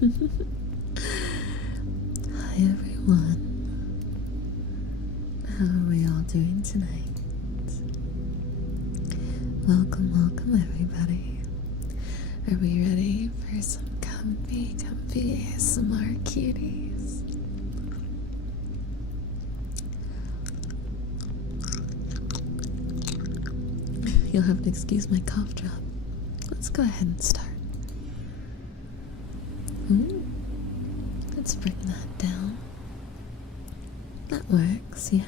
Hi everyone. How are we all doing tonight? Welcome, welcome everybody. Are we ready for some comfy ASMR cuties? You'll have to excuse my cough drop. Let's go ahead and start. Ooh, let's bring that down. That works, yeah?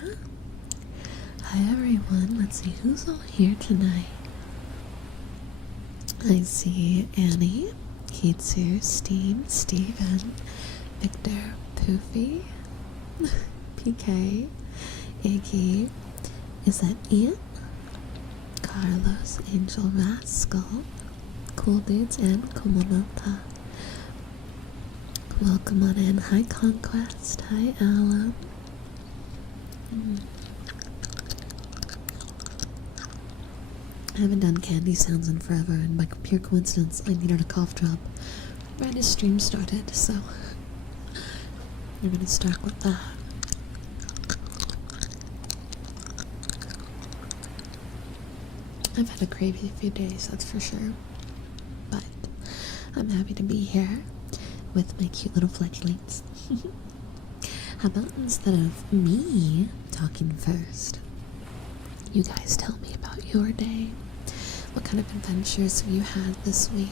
Hi everyone, let's see who's all here tonight. I see Annie, Kitsu, Steve, Steven, Victor, Poofy, PK, Iggy. Is that Ian? Carlos, Angel Rascal, Cool Dudes, and Komonota. Welcome on in. Hi Conquest. Hi Alan. I haven't done candy sounds in forever, and by pure coincidence, I needed a cough drop right as stream started, so we're gonna start with that. I've had a crazy few days, that's for sure, but I'm happy to be here with my cute little fledglings. How about instead of me talking first, you guys tell me about your day? What kind of adventures have you had this week?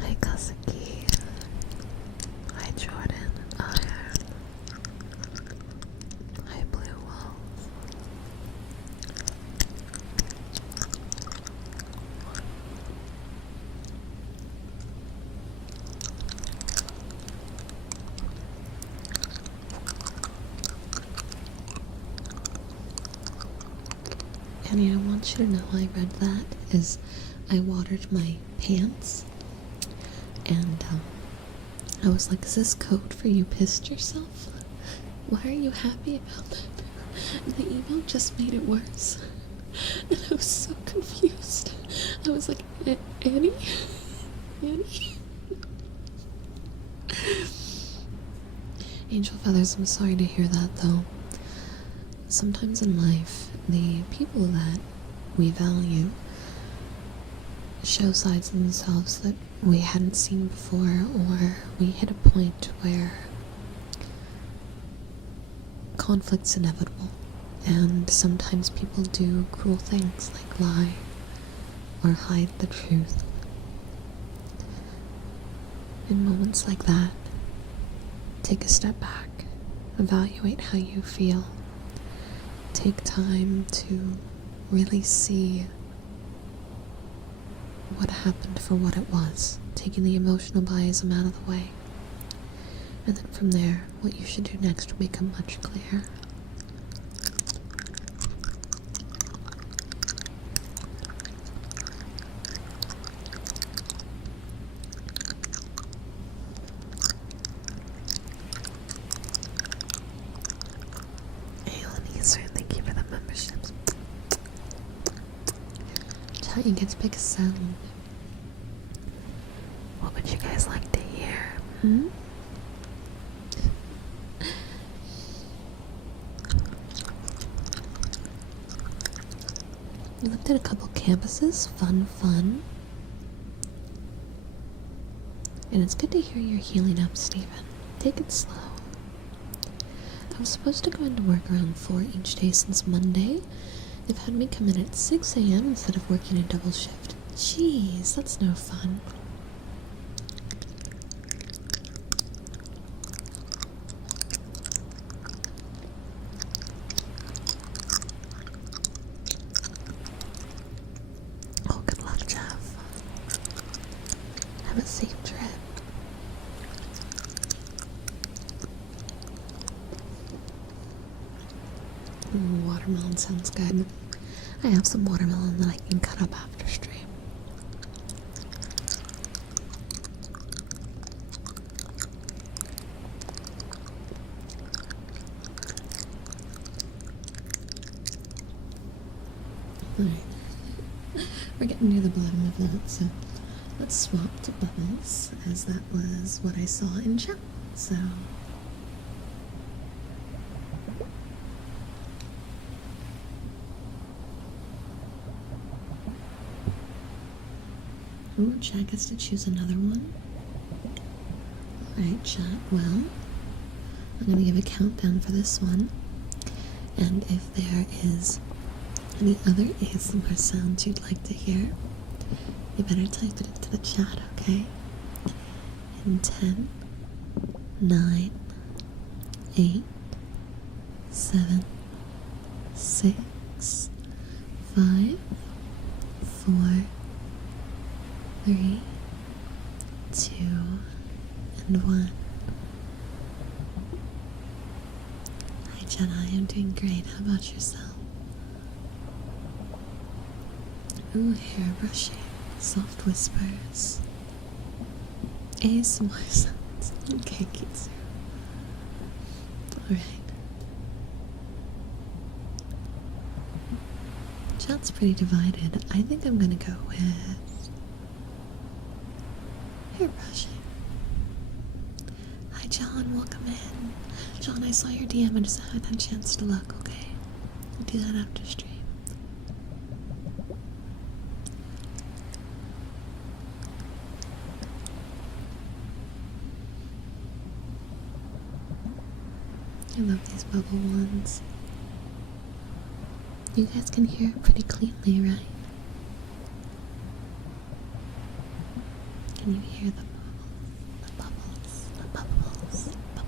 Hi Kazuki. Hi Jordan. Iron. Hi Blue Wolf. Annie, I want you to know I read that as I watered my pants, and I was like, is this code for you pissed yourself? Why are you happy about that? The email just made it worse, and I was so confused. I was like, Annie? Annie? Angel Feathers, I'm sorry to hear that though. Sometimes in life, the people that we value show sides of themselves that we hadn't seen before, or we hit a point where conflict's inevitable, and sometimes people do cruel things like lie or hide the truth. In moments like that, take a step back, evaluate how you feel. Take time to really see what happened for what it was, taking the emotional biasm out of the way. And then from there, what you should do next will become much clearer. Thank you for the memberships. That's how you get to pick a sound. What would you guys like to hear? We looked at a couple campuses. Fun. And it's good to hear you're healing up, Steven. Take it slow. I was supposed to go into work around 4 each day since Monday. They've had me come in at 6 a.m. instead of working a double shift. Jeez, that's no fun. Oh, good luck, Jeff. Have a safe trip. Watermelon sounds good. I have some watermelon that I can cut up after stream. Alright. We're getting near the bottom of that, so let's swap to bubbles, as that was what I saw in chat. So ooh, chat gets to choose another one. Alright, chat, well, I'm gonna give a countdown for this one. And if there is any other ASMR sounds you'd like to hear, you better type it into the chat, okay? In 10, 9, 8, 7, 6, 5, 4, 3, 2, and 1. Hi Jenna, I am doing great. How about yourself? Ooh, hair brushing, soft whispers, ASMR sounds. Okay, Kitsu. Alright. Chat's pretty divided. I think I'm gonna go with hair brushing. Hi John, welcome in. John, I saw your DM and just haven't had a chance to look, okay? I'll do that after stream. I love these bubble ones. You guys can hear it pretty cleanly, right? Can you hear the bubbles, the bubbles, the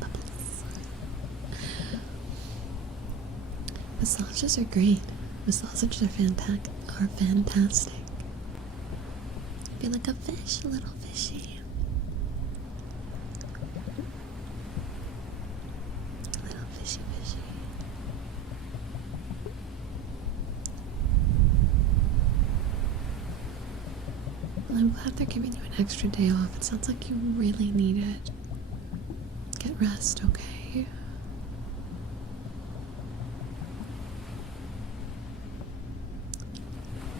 bubbles? Massages are great. Massages are fantastic. Feel like a fish, a little fishy. Well, I'm glad they're giving you an extra day off. It sounds like you really need it. Get rest, okay?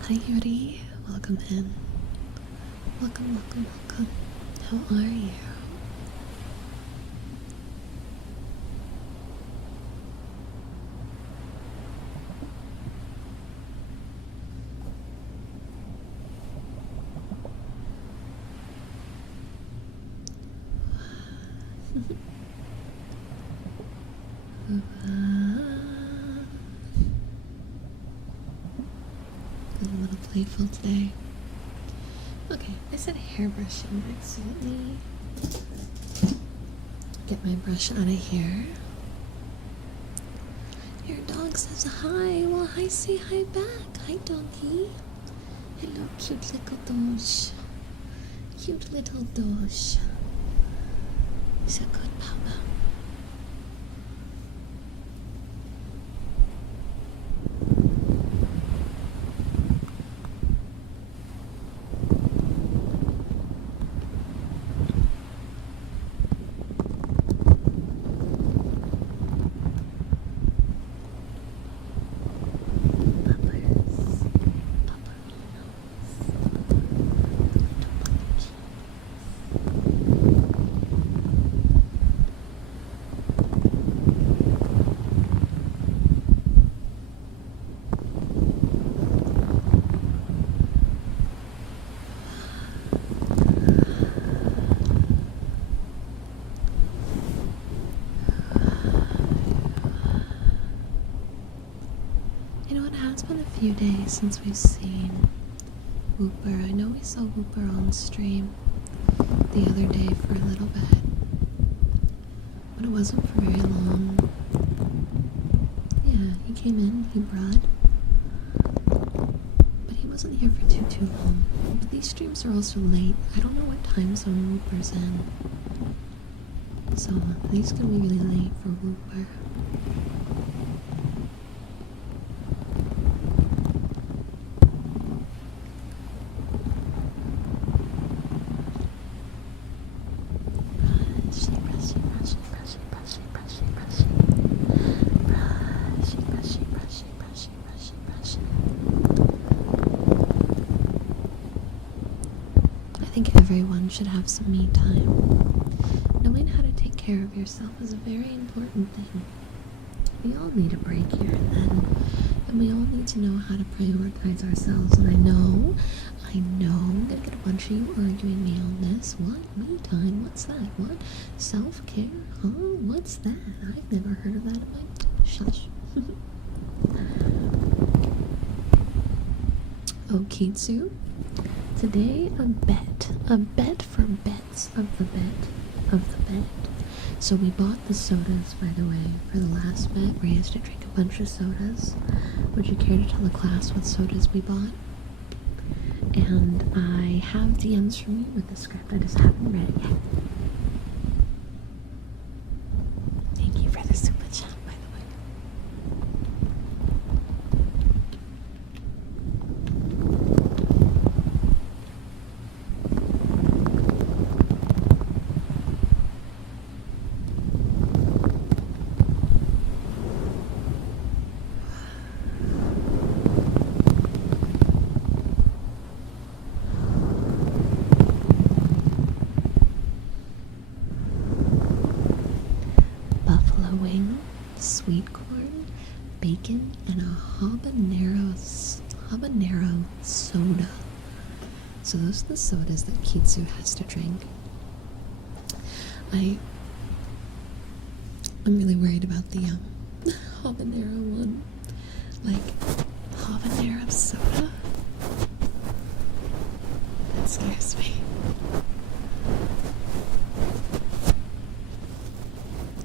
Hi Yuri, welcome in. Welcome, welcome, welcome. How are you? Feeling a little playful today. Okay, I said hair brushing next, so let me get my brush out of here. Your dog says hi. Well, I say hi back. Hi, doggy. Hello, cute little doge. Cute little doge. He's a good papa. You know, it has been a few days since we've seen Whooper. I know we saw Whooper on stream the other day for a little bit, but it wasn't for very long. Yeah, he came in, he brought, but he wasn't here for too long. But these streams are also late. I don't know what time zone Whooper's in, so these can be really late for Whooper. Brushy, brushy, brushy, brushy, brushy, brushy, brushy, brushy. everyone should have some me time. Knowing how to take care of yourself is a very important thing. We all need a break here and then, and we all need to know how to prioritize ourselves. And I know, I'm gonna get a bunch of you arguing me on this. What? Me time? What's that? What? Self-care? Huh? What's that? I've never heard of that in my... Shush. Oh, Kitsu. Today, a bet for bets of the bet. So we bought the sodas, by the way, for the last bet. We used to drink a bunch of sodas. Would you care to tell the class what sodas we bought? And I have DMs from you with the script. I just haven't read it yet. Thank you for the super chat, by the way. Buffalo wing, sweet corn, bacon, and a habanero soda. So those are the sodas that Kitsu has to drink. I'm really worried about the habanero one. Like, habanero soda? That scares me.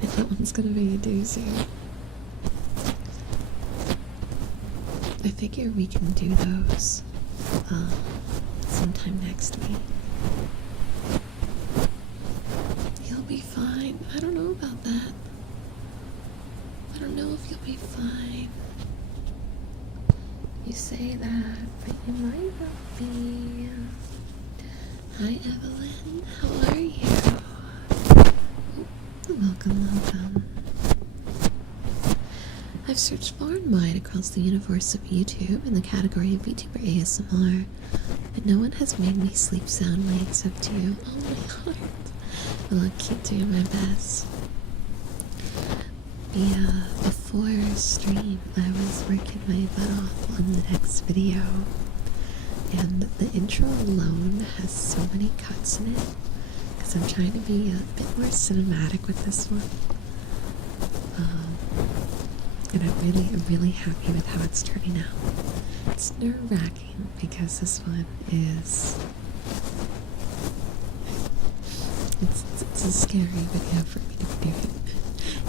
That one's gonna be a doozy. I figure we can do those sometime next week. You'll be fine. I don't know about that. I don't know if you'll be fine. You say that, but you might not be. Hi, Evelyn. How are you? Welcome. I've searced far and wide across the universe of YouTube in the category of Vtuber ASMR, but no one has made me sleep soundly except you. Oh my heart. Well, I'll keep doing my best. Before stream, I was working my butt off on the next video, and the intro alone has so many cuts in it. I'm trying to be a bit more cinematic with this one, and I'm really happy with how it's turning out. It's nerve-wracking because this one is it's a scary video for me to be doing.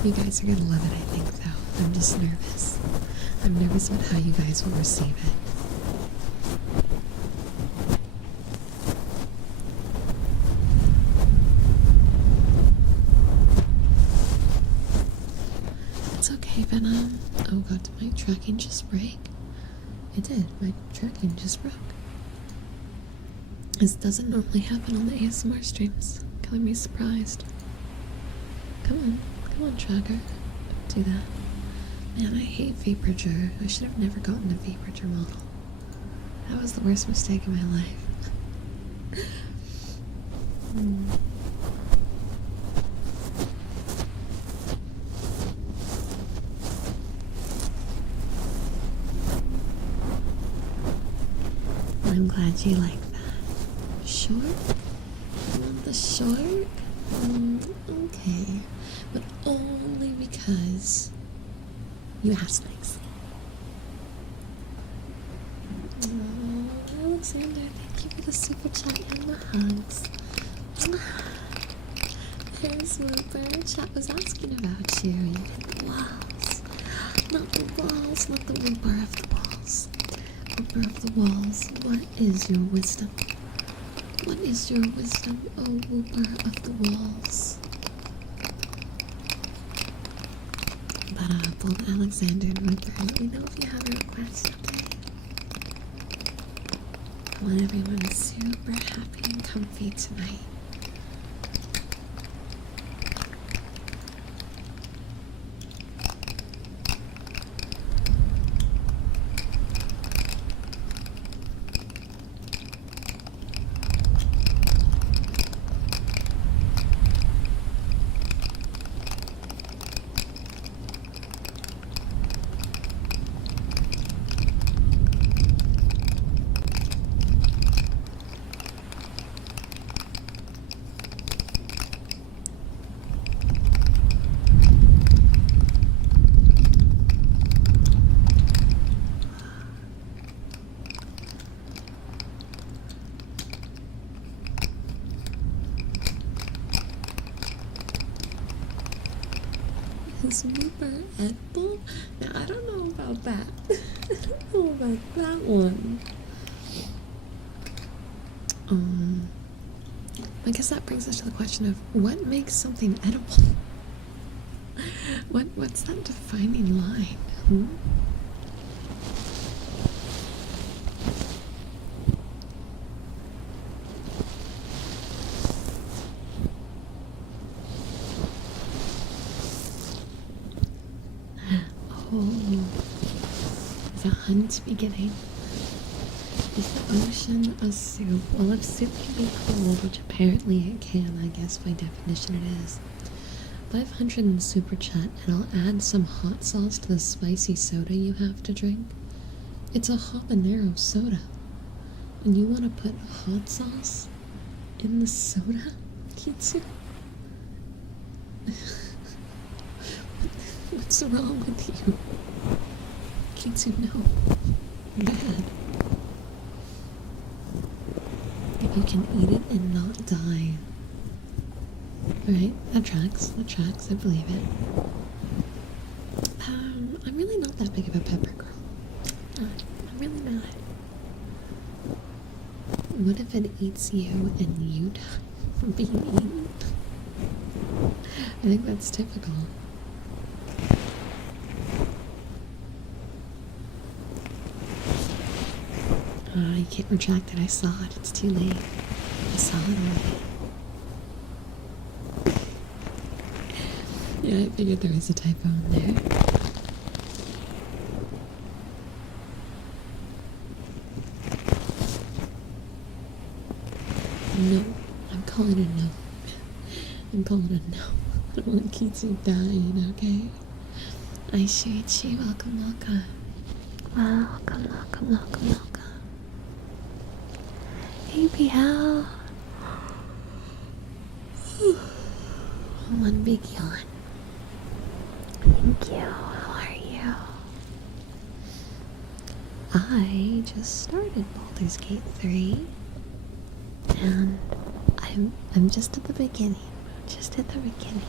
You guys are gonna love it, I think, though. I'm just nervous. I'm nervous about how you guys will receive it. Oh god, did my tracking just break? It did, my tracking just broke. This doesn't normally happen on the ASMR streams. Color me surprised. Come on, tracker. Don't do that. Man, I hate Vaporager. I should have never gotten a Vaporager model. That was the worst mistake of my life. I'm glad you like that. Short? You want the short? Okay. But only because you asked nicely. Oh, Alexander, thank you for the super chat and the hugs. There's Wilbur. Chat was asking about you. You hit the walls. Not the walls, not the Wilbur of the walls. Wilbur of the walls, what is your wisdom? What is your wisdom, oh Wilbur of the walls? But both Alexander and Wilbur, let me know if you have a request, okay? I want everyone super happy and comfy tonight. super edible? Now, I don't know about that. I don't know about that one. I guess that brings us to the question of what makes something edible? What's that defining line? Oh, is a hunt beginning? Is the ocean a soup? Well, if soup can be cold, which apparently it can, I guess by definition it is. 500 in super chat, and I'll add some hot sauce to the spicy soda you have to drink. It's a habanero soda, and you want to put hot sauce in the soda? Kitsu? What's wrong with you? Kitsu, no. Bad. You can eat it and not die. Alright, that tracks, I believe it. I'm really not that big of a pepper girl. I'm really not. What if it eats you and you die from being eaten? I think that's typical. I can't retract it, I saw it, it's too late. I saw it already. Yeah, I figured there was a typo in there. No, I'm calling it no. I'm calling it no. I don't want Kitsu dying, okay? Aishiichi, welcome, welcome. Welcome, welcome, welcome, welcome. Hey, BL. One big yawn. Thank you. How are you? I just started Baldur's Gate 3, and I'm just at the beginning. Just at the beginning.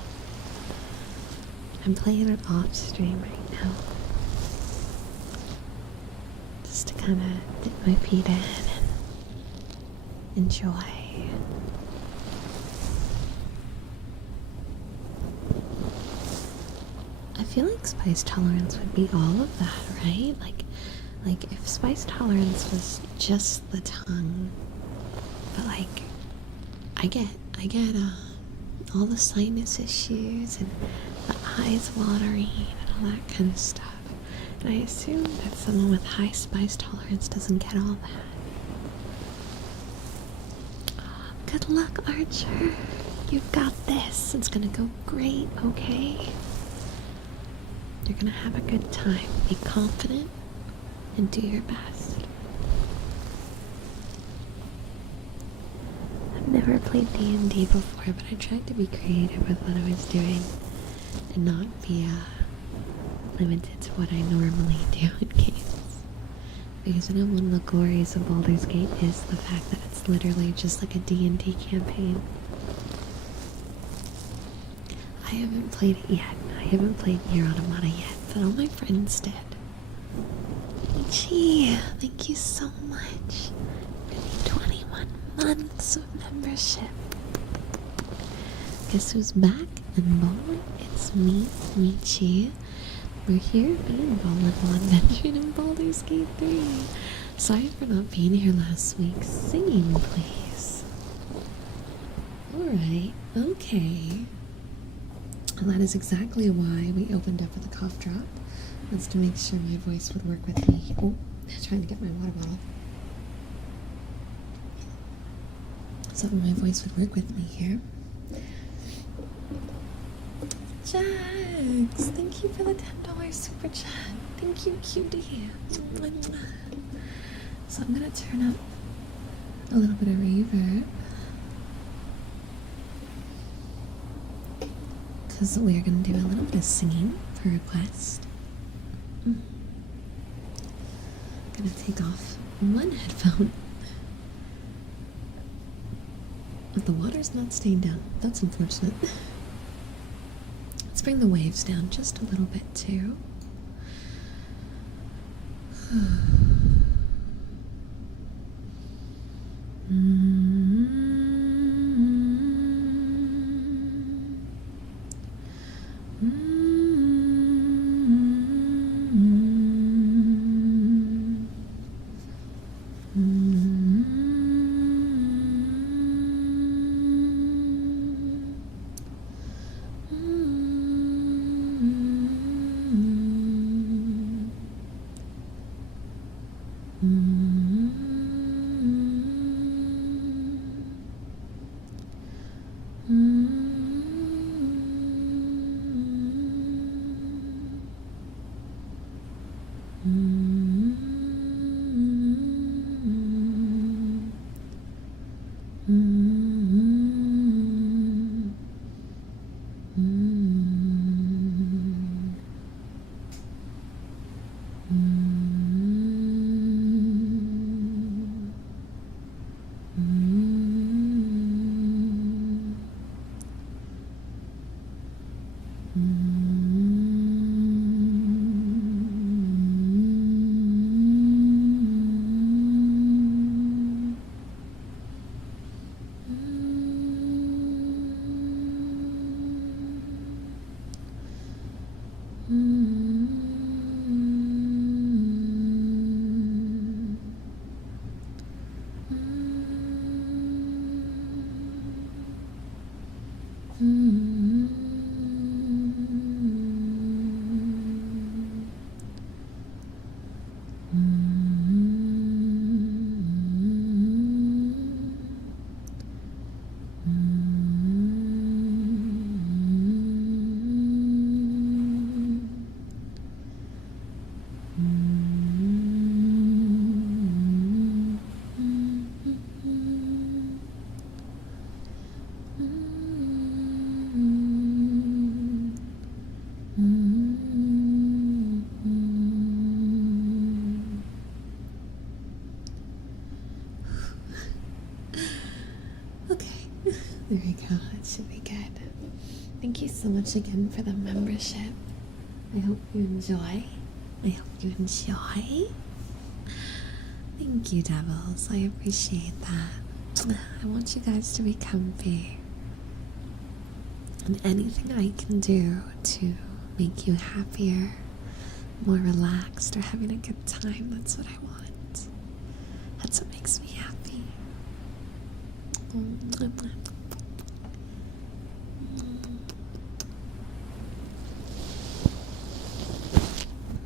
I'm playing it off stream right now, just to kind of dip my feet in and enjoy. I feel like spice tolerance would be all of that, right? Like if spice tolerance was just the tongue, but like I get all the sinus issues and the eyes watering and all that kind of stuff. And I assume that someone with high spice tolerance doesn't get all that. Good luck, Archer. You've got this. It's gonna go great, okay? You're gonna have a good time. Be confident and do your best. I've never played D&D before, but I tried to be creative with what I was doing and not be limited to what I normally do in games. Because I know one of the glories of Baldur's Gate is the fact that it's literally just like a D&D campaign. I haven't played it yet. I haven't played Nier Automata yet, but all my friends did. Gee, thank you so much for the 21 months of membership. Guess who's back and balling? It's me, Michi. We're here being balling while adventuring in Baldur's Gate 3. Sorry for not being here last week. Singing, please. Alright, okay. And that is exactly why we opened up with a cough drop. That's to make sure my voice would work with me. Oh, trying to get my water bottle. So that my voice would work with me here. Jax, thank you for the $10 super chat. Thank you, cutie. So I'm gonna turn up a little bit of reverb, because we're gonna do a little bit of singing per request. Gonna take off one headphone. But the water's not staying down. That's unfortunate. It's bring the waves down just a little bit too. There we go, that should be good. Thank you so much again for the membership. I hope you enjoy. Thank you, devils. I appreciate that. I want you guys to be comfy. And anything I can do to make you happier, more relaxed, or having a good time, that's what I want. That's what makes me happy.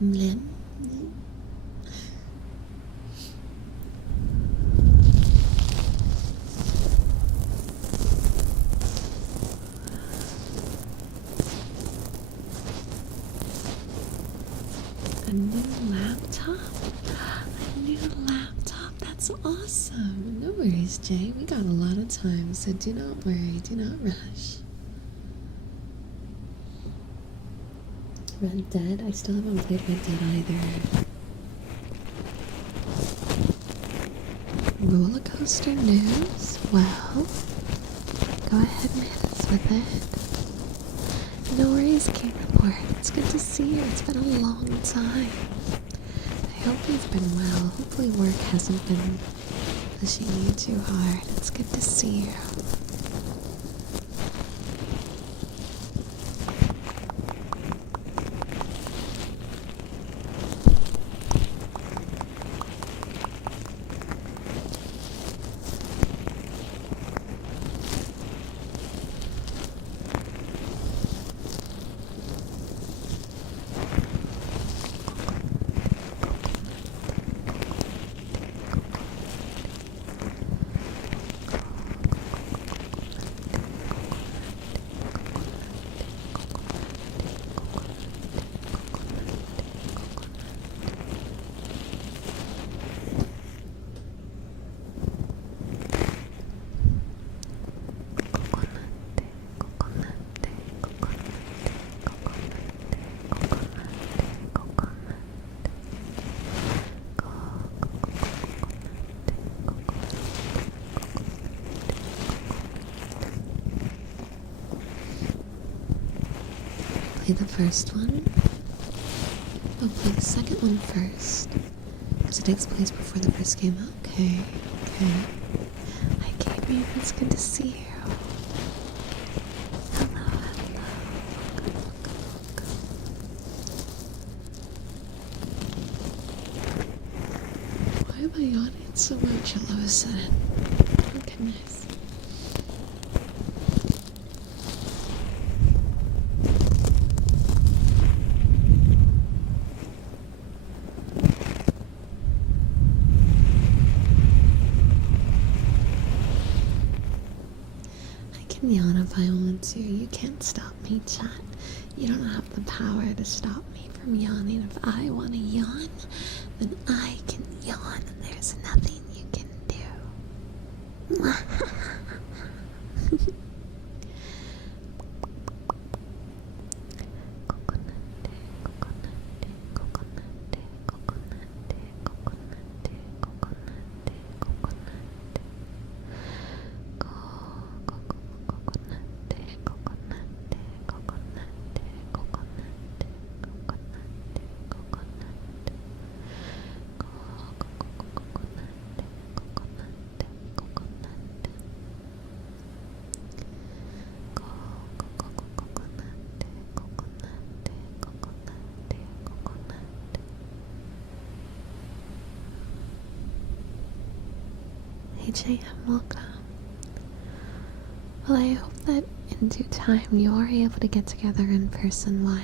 Lynn. A new laptop? A new laptop? That's awesome. No worries, Jay. We got a lot of time, so do not worry. Do not rush. Red Dead? I still haven't played Red Dead either. Roller coaster news? Well, go ahead and hit us with it. No worries, King Report. It's good to see you. It's been a long time. I hope you've been well. Hopefully work hasn't been pushing you too hard. It's good to see you. play the first one. I'll play the second one first, because it takes place before the first game. Okay, okay. Hi, Katie. It's good to see you. Hello, hello. Welcome. Why am I yawning so much all of a sudden? Oh, goodness. Yawn if I want to. You can't stop me, chat. You don't have the power to stop me from yawning. If I want to yawn, then I can yawn, and there's nothing you can do. Hey JM, welcome. Well, I hope that in due time you are able to get together in person, Wild.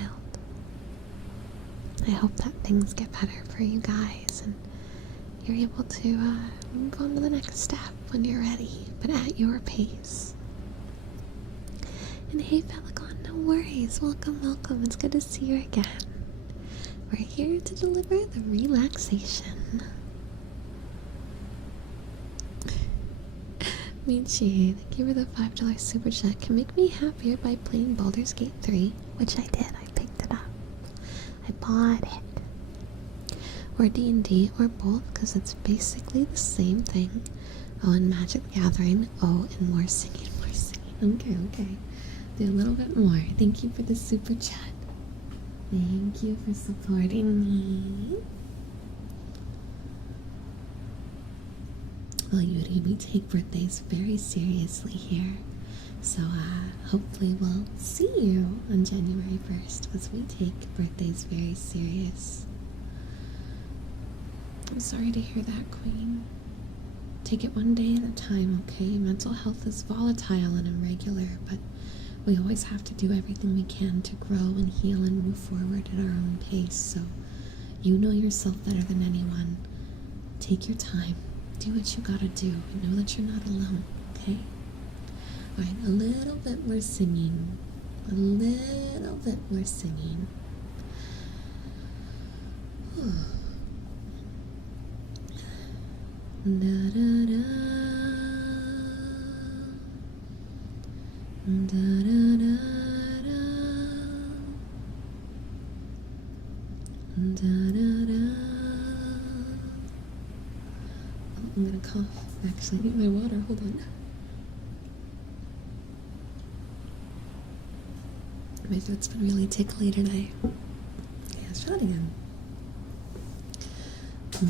I hope that things get better for you guys and you're able to move on to the next step when you're ready, but at your pace. And hey, Pelican, no worries. Welcome, welcome. It's good to see you again. We're here to deliver the relaxation. Michi, thank you for the $5 super chat. Can make me happier by playing Baldur's Gate 3, which I did. I picked it up. I bought it. Or D&D, or both, because it's basically the same thing. Oh, and Magic the Gathering. Oh, and more singing, more singing. Okay, okay. Do a little bit more. Thank you for the super chat. Thank you for supporting me. Well, Yuri, we take birthdays very seriously here. So, hopefully we'll see you on January 1st, because we take birthdays very serious. I'm sorry to hear that, Queen. Take it one day at a time, okay? Mental health is volatile and irregular, but we always have to do everything we can to grow and heal and move forward at our own pace. So, you know yourself better than anyone. Take your time. Do what you gotta do. Know that you're not alone, okay? Alright, a little bit more singing. A little bit more singing. Da da da. Da da da da. Da da da. I'm gonna cough. Actually, I need my water. Hold on. My throat's been really tickly today. Yeah, let's try it again. Da da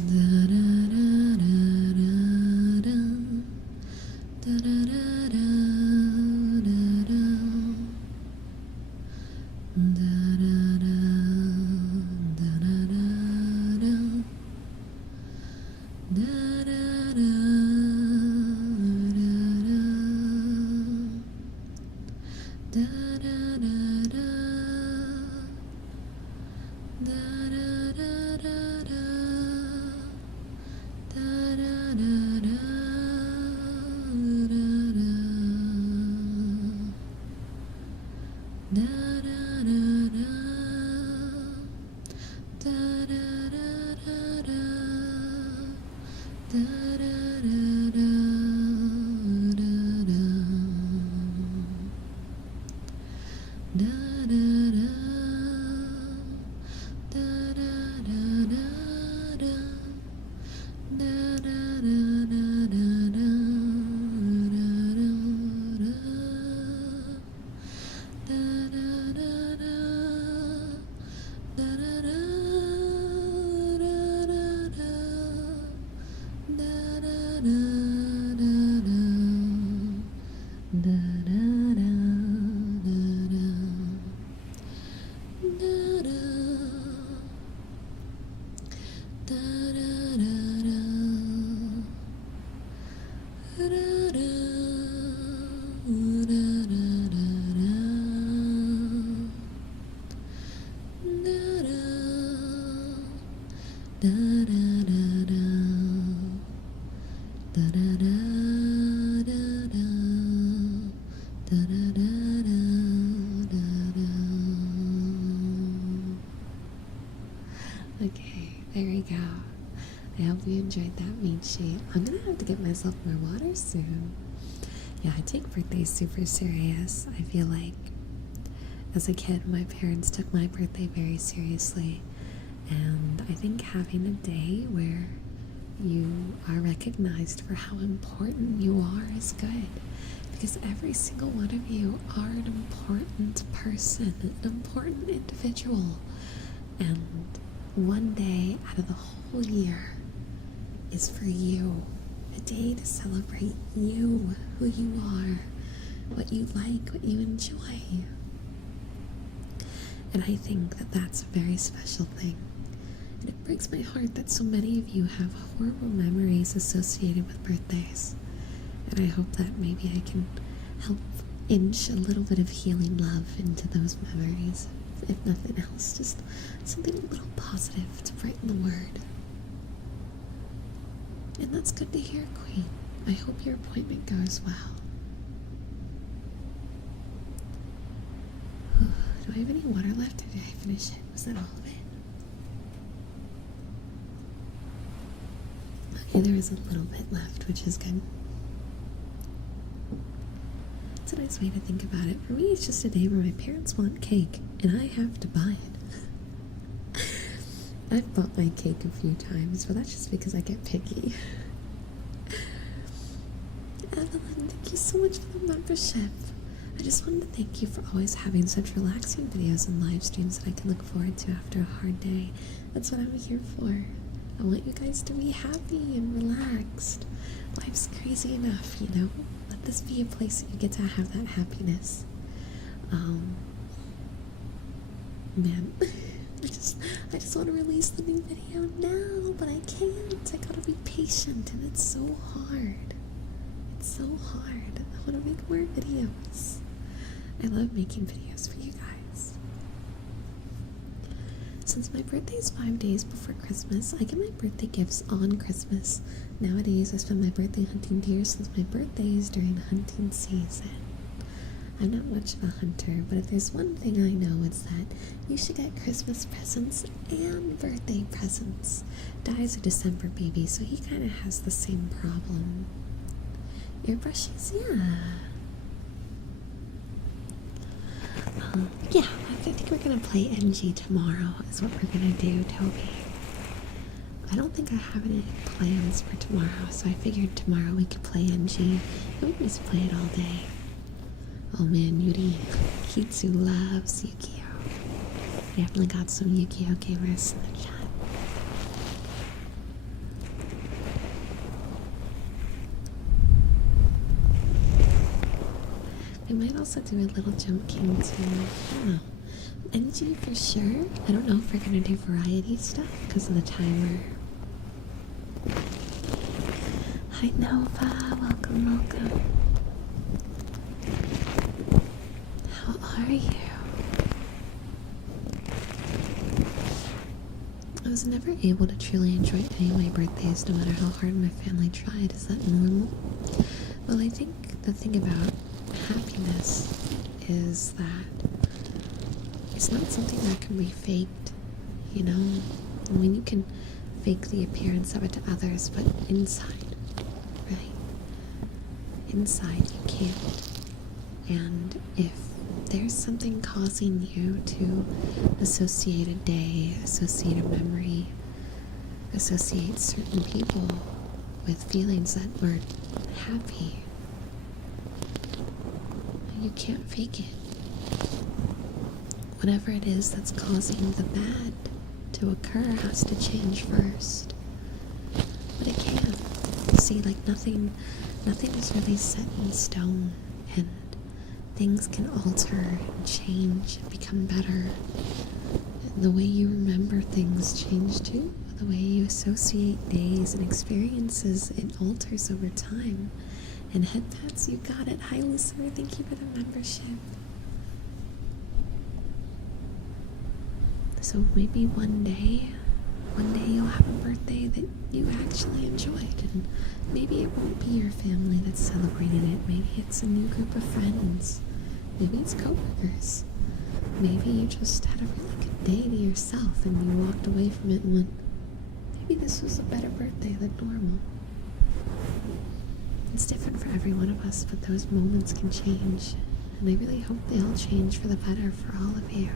da da da da da da da da Da da da da. Da da da da da. Da da da da da da. Okay, there we go. I hope you enjoyed that meat sheet. I'm gonna have to get myself more water soon. Yeah, I take birthdays super serious. I feel like as a kid, my parents took my birthday very seriously. And I think having a day where you are recognized for how important you are is good. Because every single one of you are an important person, an important individual. And one day out of the whole year is for you. A day to celebrate you, who you are, what you like, what you enjoy. And I think that that's a very special thing. And it breaks my heart that so many of you have horrible memories associated with birthdays. And I hope that maybe I can help inch a little bit of healing love into those memories. If nothing else, just something a little positive to brighten the word. And that's good to hear, Queen. I hope your appointment goes well. Do I have any water left, or did I finish it? Was that all of it? Okay, there is a little bit left, which is good. It's a nice way to think about it. For me, it's just a day where my parents want cake, and I have to buy it. I've bought my cake a few times, but that's just because I get picky. Evelyn, thank you so much for the membership. I just wanted to thank you for always having such relaxing videos and live streams that I can look forward to after a hard day. That's what I'm here for. I want you guys to be happy and relaxed. Life's crazy enough, you know? Let this be a place that you get to have that happiness. Man, I just want to release the new video now, but I can't. I gotta be patient, and it's so hard. It's so hard. I want to make more videos. I love making videos for you guys. Since my birthday is 5 days before Christmas, I get my birthday gifts on Christmas. Nowadays, I spend my birthday hunting deer since my birthday is during hunting season. I'm not much of a hunter, but if there's one thing I know, it's that you should get Christmas presents and birthday presents. Di's a December baby, so he kind of has the same problem. Earbrushes, yeah. I think we're gonna play NG tomorrow is what we're gonna do, Toby. I don't think I have any plans for tomorrow, so I figured tomorrow we could play NG. We can just play it all day. Oh man, Yuri Kitsu loves Yu-Gi-Oh! We definitely got some Yu-Gi-Oh! Gamers in the chat. I might also do a little Jump King too. I don't know. NG for sure. I don't know if we're gonna do variety stuff because of the timer. Hi Nova, welcome. How are you? I was never able to truly enjoy any of my birthdays no matter how hard my family tried. Is that normal? Well, I think the thing about happiness is that it's not something that can be faked, you know? I mean, you can fake the appearance of it to others, but inside, right? Inside you can't. And if there's something causing you to associate a day, associate a memory, associate certain people with feelings that weren't happy, you can't fake it. Whatever it is that's causing the bad to occur has to change first. But it can. See, like nothing is really set in stone, and things can alter and change and become better. And the way you remember things change too. The way you associate days and experiences, it alters over time. And headpats, you got it. Hi, Lucifer. Thank you for the membership. So maybe one day you'll have a that you actually enjoyed. And maybe it won't be your family that's celebrating it. Maybe it's a new group of friends. Maybe it's coworkers. Maybe you just had a really good day to yourself and you walked away from it and went, maybe this was a better birthday than normal. It's different for every one of us, but those moments can change. And I really hope they all change for the better for all of you.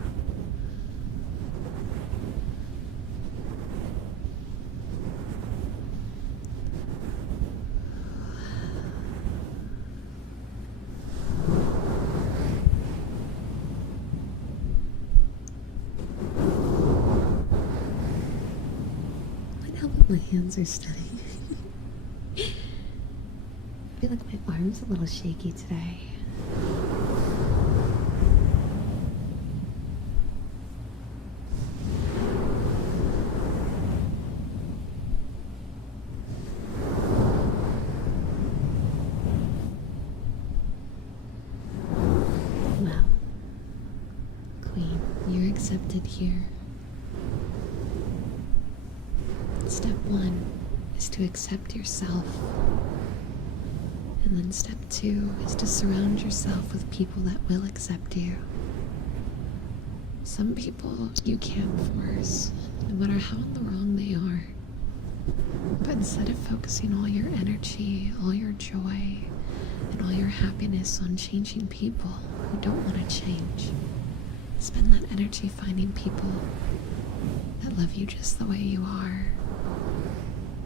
My hands are steady. I feel like my arm's a little shaky today. Well, Queen, you're accepted here. Step 1 is to accept yourself. And then step 2 is to surround yourself with people that will accept you. Some people you can't force, no matter how in the wrong they are. But instead of focusing all your energy, all your joy, and all your happiness on changing people who don't want to change, spend that energy finding people that love you just the way you are.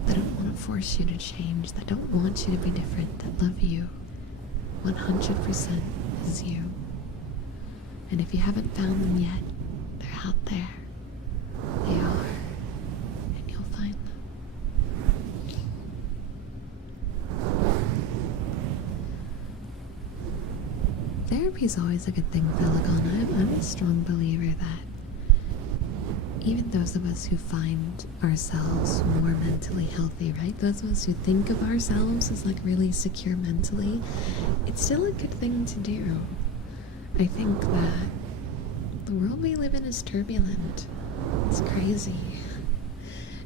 That don't want to force you to change, that don't want you to be different, that love you 100% as you. And if you haven't found them yet, they're out there. They are. And you'll find them. Therapy's always a good thing, Pelican. I'm a strong believer that even those of us who find ourselves more mentally healthy, right? Those of us who think of ourselves as like really secure mentally, it's still a good thing to do. I think that the world we live in is turbulent. It's crazy.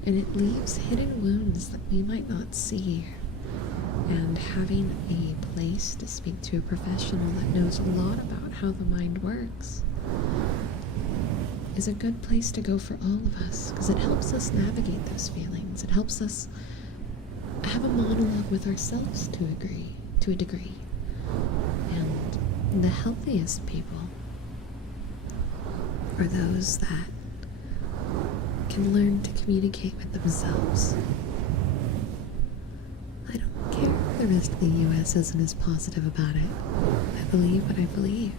And it leaves hidden wounds that we might not see. And having a place to speak to a professional that knows a lot about how the mind works is a good place to go for all of us, because it helps us navigate those feelings. It helps us have a monologue with ourselves to a degree. And the healthiest people are those that can learn to communicate with themselves. I don't care if the rest of the US isn't as positive about it. I believe what I believe.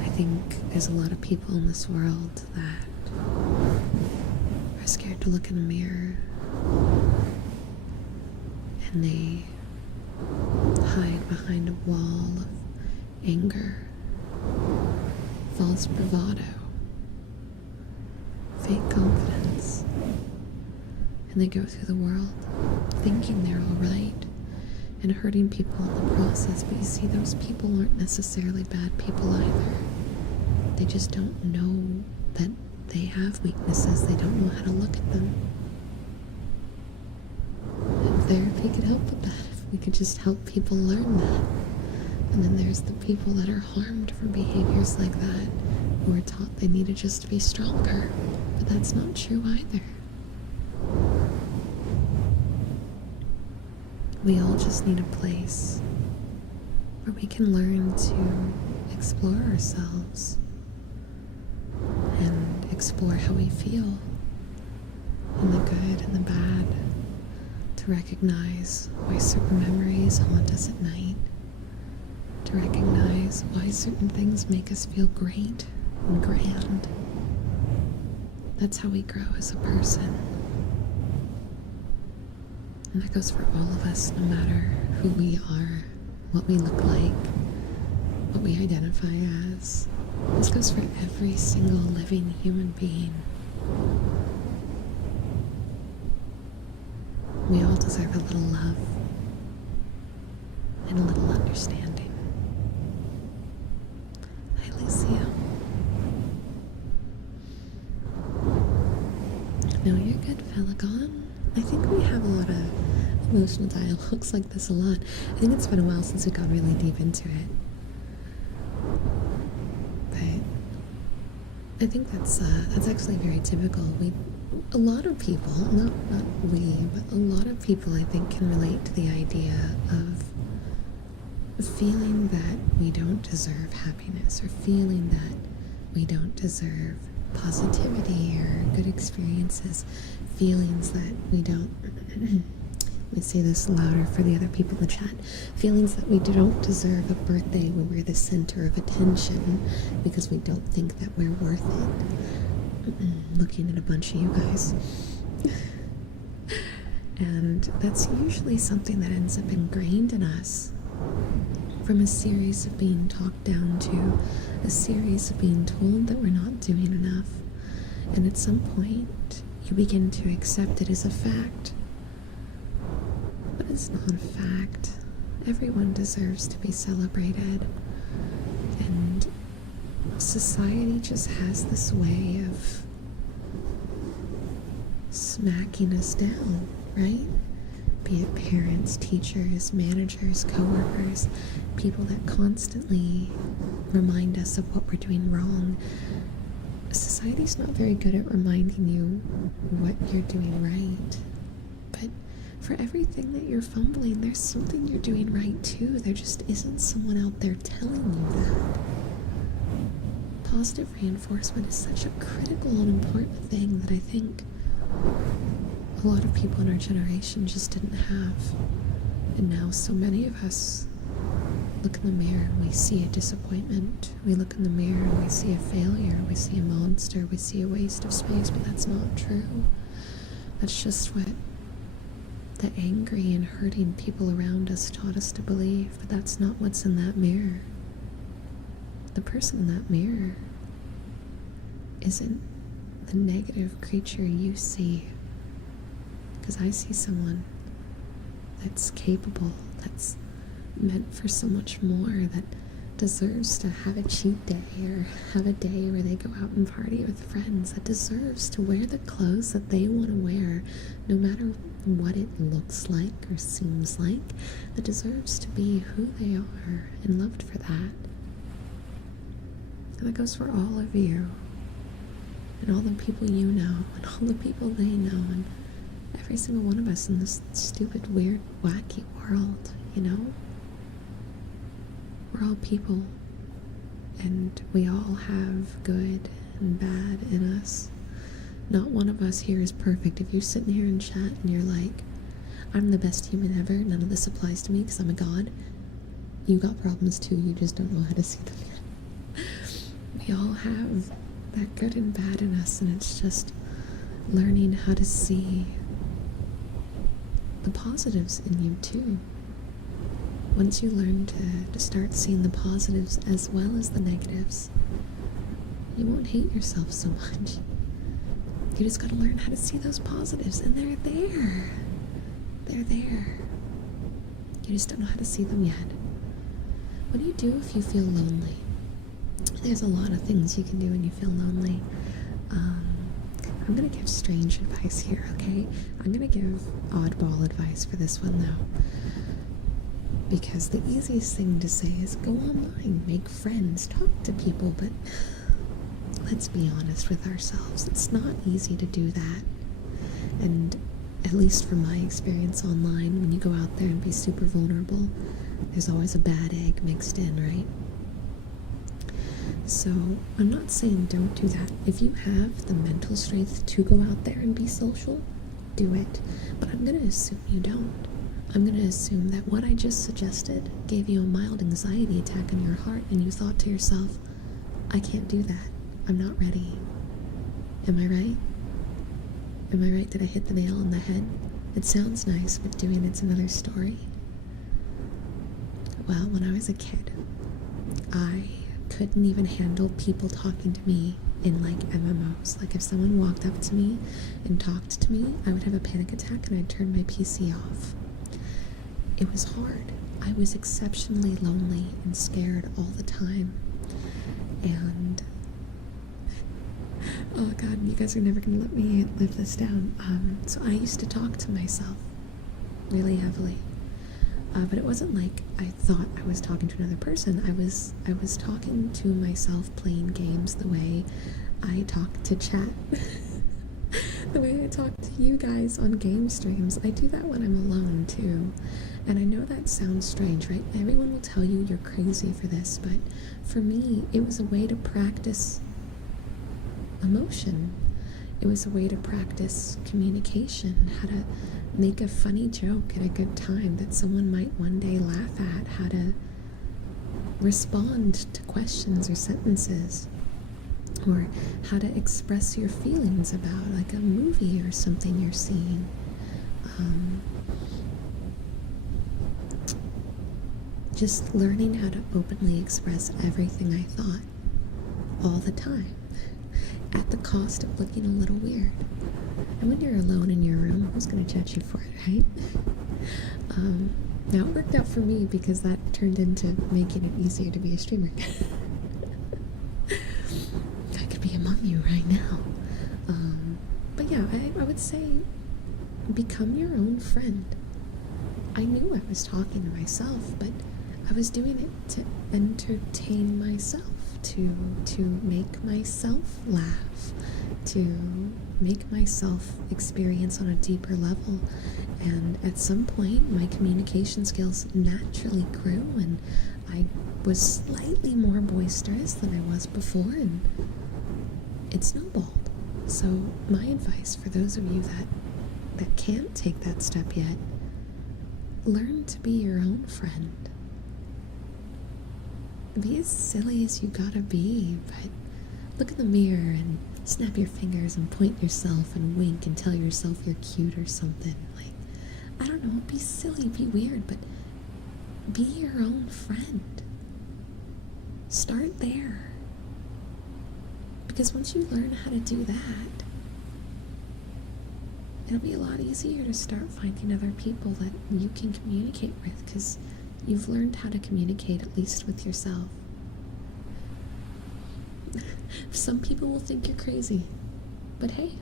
I think there's a lot of people in this world that are scared to look in a mirror, and they hide behind a wall of anger, false bravado, fake confidence, and they go through the world thinking they're all right and hurting people in the process. But you see, those people aren't necessarily bad people either. They just don't know that they have weaknesses. They don't know how to look at them. And therapy could help with that, if we could just help people learn that. And then there's the people that are harmed from behaviors like that, who are taught they need to just be stronger. But that's not true either. We all just need a place where we can learn to explore ourselves and explore how we feel, in the good and the bad, to recognize why certain memories haunt us at night, to recognize why certain things make us feel great and grand. That's how we grow as a person. And that goes for all of us, no matter who we are, what we look like, what we identify as. This goes for every single living human being. We all deserve a little love and a little understanding. Hi, Lucia. No, you're good, Pelagon. I think we have a lot of emotional dialogues like this a lot. I think it's been a while since we got really deep into it. But I think that's actually very typical. A lot of people, not we, but a lot of people I think can relate to the idea of feeling that we don't deserve happiness, or feeling that we don't deserve positivity or good experiences, feelings that we don't let me say this louder for the other people in the chat, feelings that we don't deserve a birthday when we're the center of attention because we don't think that we're worth it. Looking at a bunch of you guys. And that's usually something that ends up ingrained in us from a series of being talked down to, a series of being told that we're not doing enough. And at some point, you begin to accept it as a fact. But it's not a fact. Everyone deserves to be celebrated. And society just has this way of smacking us down, right? Be it parents, teachers, managers, coworkers, people that constantly remind us of what we're doing wrong. Society's not very good at reminding you what you're doing right. But for everything that you're fumbling, there's something you're doing right too. There just isn't someone out there telling you that. Positive reinforcement is such a critical and important thing that I think a lot of people in our generation just didn't have. And now so many of us look in the mirror and we see a disappointment. We look in the mirror and we see a failure. We see a monster. We see a waste of space, but that's not true. That's just what the angry and hurting people around us taught us to believe, but that's not what's in that mirror. The person in that mirror isn't the negative creature you see. Because I see someone that's capable, that's meant for so much more, that deserves to have a cheat day or have a day where they go out and party with friends, that deserves to wear the clothes that they want to wear no matter what it looks like or seems like, that deserves to be who they are and loved for that. And that goes for all of you and all the people you know and all the people they know and every single one of us in this stupid, weird, wacky world, you know? We're all people, and we all have good and bad in us. Not one of us here is perfect. If you're sitting here in chat and you're like, I'm the best human ever, none of this applies to me because I'm a god, you got problems too, you just don't know how to see them yet. We all have that good and bad in us, and it's just learning how to see the positives in you too. Once you learn to start seeing the positives as well as the negatives, you won't hate yourself so much. You just gotta learn how to see those positives, and they're there. They're there. You just don't know how to see them yet. What do you do if you feel lonely? There's a lot of things you can do when you feel lonely. I'm gonna give strange advice here, okay? I'm gonna give oddball advice for this one, though. Because the easiest thing to say is go online, make friends, talk to people, but let's be honest with ourselves. It's not easy to do that. And at least from my experience online, when you go out there and be super vulnerable, there's always a bad egg mixed in, right? So I'm not saying don't do that. If you have the mental strength to go out there and be social, do it. But I'm going to assume you don't. I'm going to assume that what I just suggested gave you a mild anxiety attack in your heart and you thought to yourself, I can't do that. I'm not ready. Am I right? Am I right? Did I hit the nail on the head? It sounds nice, but doing it's another story. Well, when I was a kid, I couldn't even handle people talking to me in like MMOs. Like if someone walked up to me and talked to me, I would have a panic attack and I'd turn my PC off. It was hard. I was exceptionally lonely and scared all the time. And Oh god, you guys are never gonna let me live this down. So I used to talk to myself really heavily. But it wasn't like I thought I was talking to another person. I was talking to myself playing games the way I talk to chat. The way I talk to you guys on game streams. I do that when I'm alone too. And I know that sounds strange, right? Everyone will tell you you're crazy for this, but for me, it was a way to practice emotion. It was a way to practice communication, how to make a funny joke at a good time that someone might one day laugh at, how to respond to questions or sentences, or how to express your feelings about like a movie or something you're seeing. Just learning how to openly express everything I thought all the time, at the cost of looking a little weird. And when you're alone in your room, who's going to judge you for it, right? Now, it worked out for me because that turned into making it easier to be a streamer. I could be among you right now. But yeah, I would say become your own friend. I knew I was talking to myself, but I was doing it to entertain myself, to make myself laugh, to make myself experience on a deeper level. And at some point, my communication skills naturally grew, and I was slightly more boisterous than I was before, and it snowballed. So my advice for those of you that can't take that step yet, learn to be your own friend. Be as silly as you gotta be, but look in the mirror and snap your fingers and point yourself and wink and tell yourself you're cute or something. Like, I don't know, be silly, be weird, but be your own friend. Start there. Because once you learn how to do that, it'll be a lot easier to start finding other people that you can communicate with, because you've learned how to communicate at least with yourself. Some people will think you're crazy, but hey,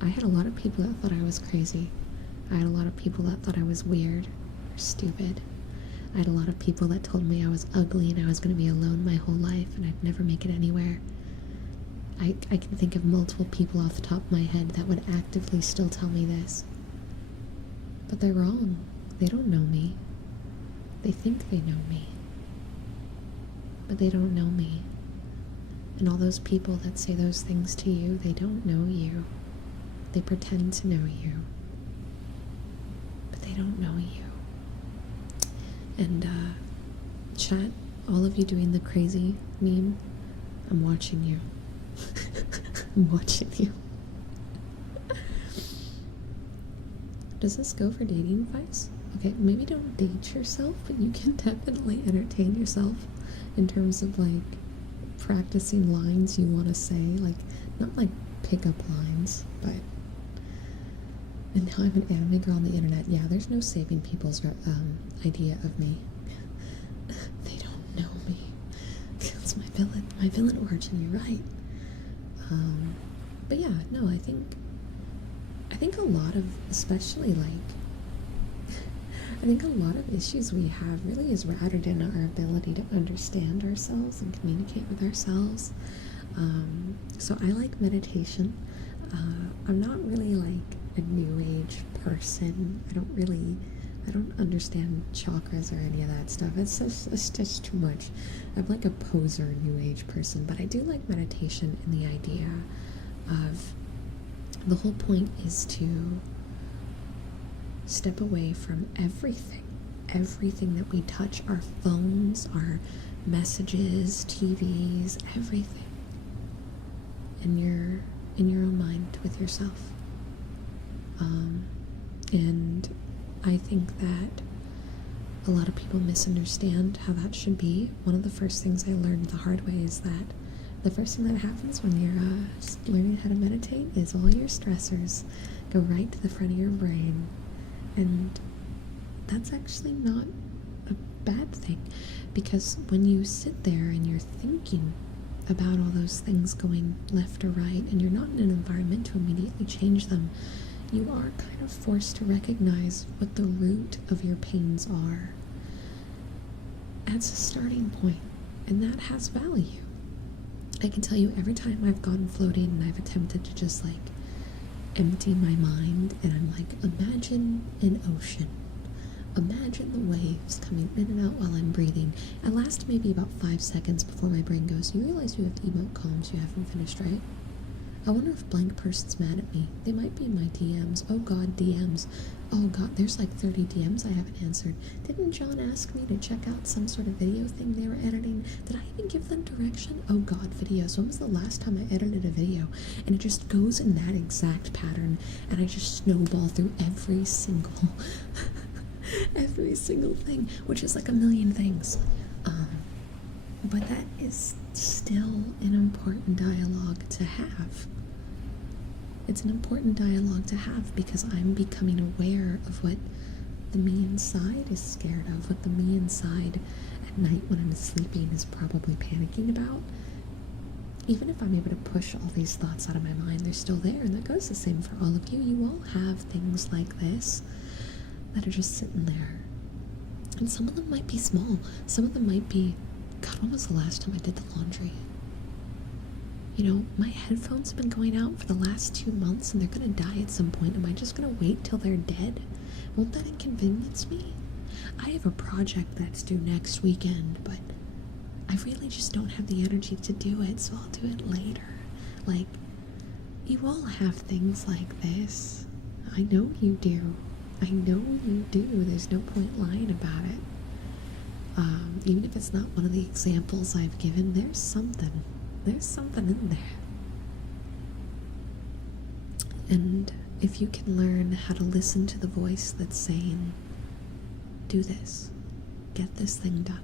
I had a lot of people that thought I was crazy. I had a lot of people that thought I was weird or stupid. I had a lot of people that told me I was ugly and I was going to be alone my whole life and I'd never make it anywhere. I can think of multiple people off the top of my head that would actively still tell me this. But they're wrong. They don't know me. They think they know me. But they don't know me. And all those people that say those things to you, they don't know you. They pretend to know you. But they don't know you. And, chat, all of you doing the crazy meme, I'm watching you. I'm watching you. Does this go for dating advice? Okay, maybe don't date yourself, but you can definitely entertain yourself in terms of, like, practicing lines you want to say. Like, not like pickup lines, but... And now I'm an anime girl on the internet. Yeah, there's no saving people's idea of me. They don't know me. It's my villain origin, you're right. But yeah, no, I think a lot of, especially like, I think a lot of issues we have really is rooted in our ability to understand ourselves and communicate with ourselves. So I like meditation. I'm not really like a new age person. I don't understand chakras or any of that stuff. It's just too much. I'm like a poser new age person, but I do like meditation and the idea of the whole point is to step away from everything that we touch, our phones, our messages, TVs, everything, in your own mind with yourself. And I think that a lot of people misunderstand how that should be. One of the first things I learned the hard way is that the first thing that happens when you're learning how to meditate is all your stressors go right to the front of your brain. And that's actually not a bad thing, because when you sit there and you're thinking about all those things going left or right, and you're not in an environment to immediately change them, you are kind of forced to recognize what the root of your pains are. That's a starting point, and that has value. I can tell you every time I've gone floating and I've attempted to just like empty my mind, and I'm like, imagine an ocean. Imagine the waves coming in and out while I'm breathing. It lasts maybe about 5 seconds before my brain goes, you realize you have emote columns you haven't finished, right? I wonder if blank person's mad at me. They might be in my DMs. Oh god, DMs. Oh god, there's like 30 DMs I haven't answered. Didn't John ask me to check out some sort of video thing they were editing? Did I even give them direction? Oh god, videos. When was the last time I edited a video? And it just goes in that exact pattern, and I just snowball through every single every single thing, which is like a million things. But that is still an important dialogue to have. It's an important dialogue to have because I'm becoming aware of what the me inside is scared of, what the me inside at night when I'm sleeping is probably panicking about. Even if I'm able to push all these thoughts out of my mind, they're still there, and that goes the same for all of you. You all have things like this that are just sitting there. And some of them might be small. Some of them might be, God, when was the last time I did the laundry? You know, my headphones have been going out for the last 2 months, and they're gonna die at some point. Am I just gonna wait till they're dead? Won't that inconvenience me? I have a project that's due next weekend, but I really just don't have the energy to do it, so I'll do it later. Like, you all have things like this. I know you do. I know you do. There's no point lying about it. Even if it's not one of the examples I've given, there's something. There's something in there. And if you can learn how to listen to the voice that's saying, do this, get this thing done,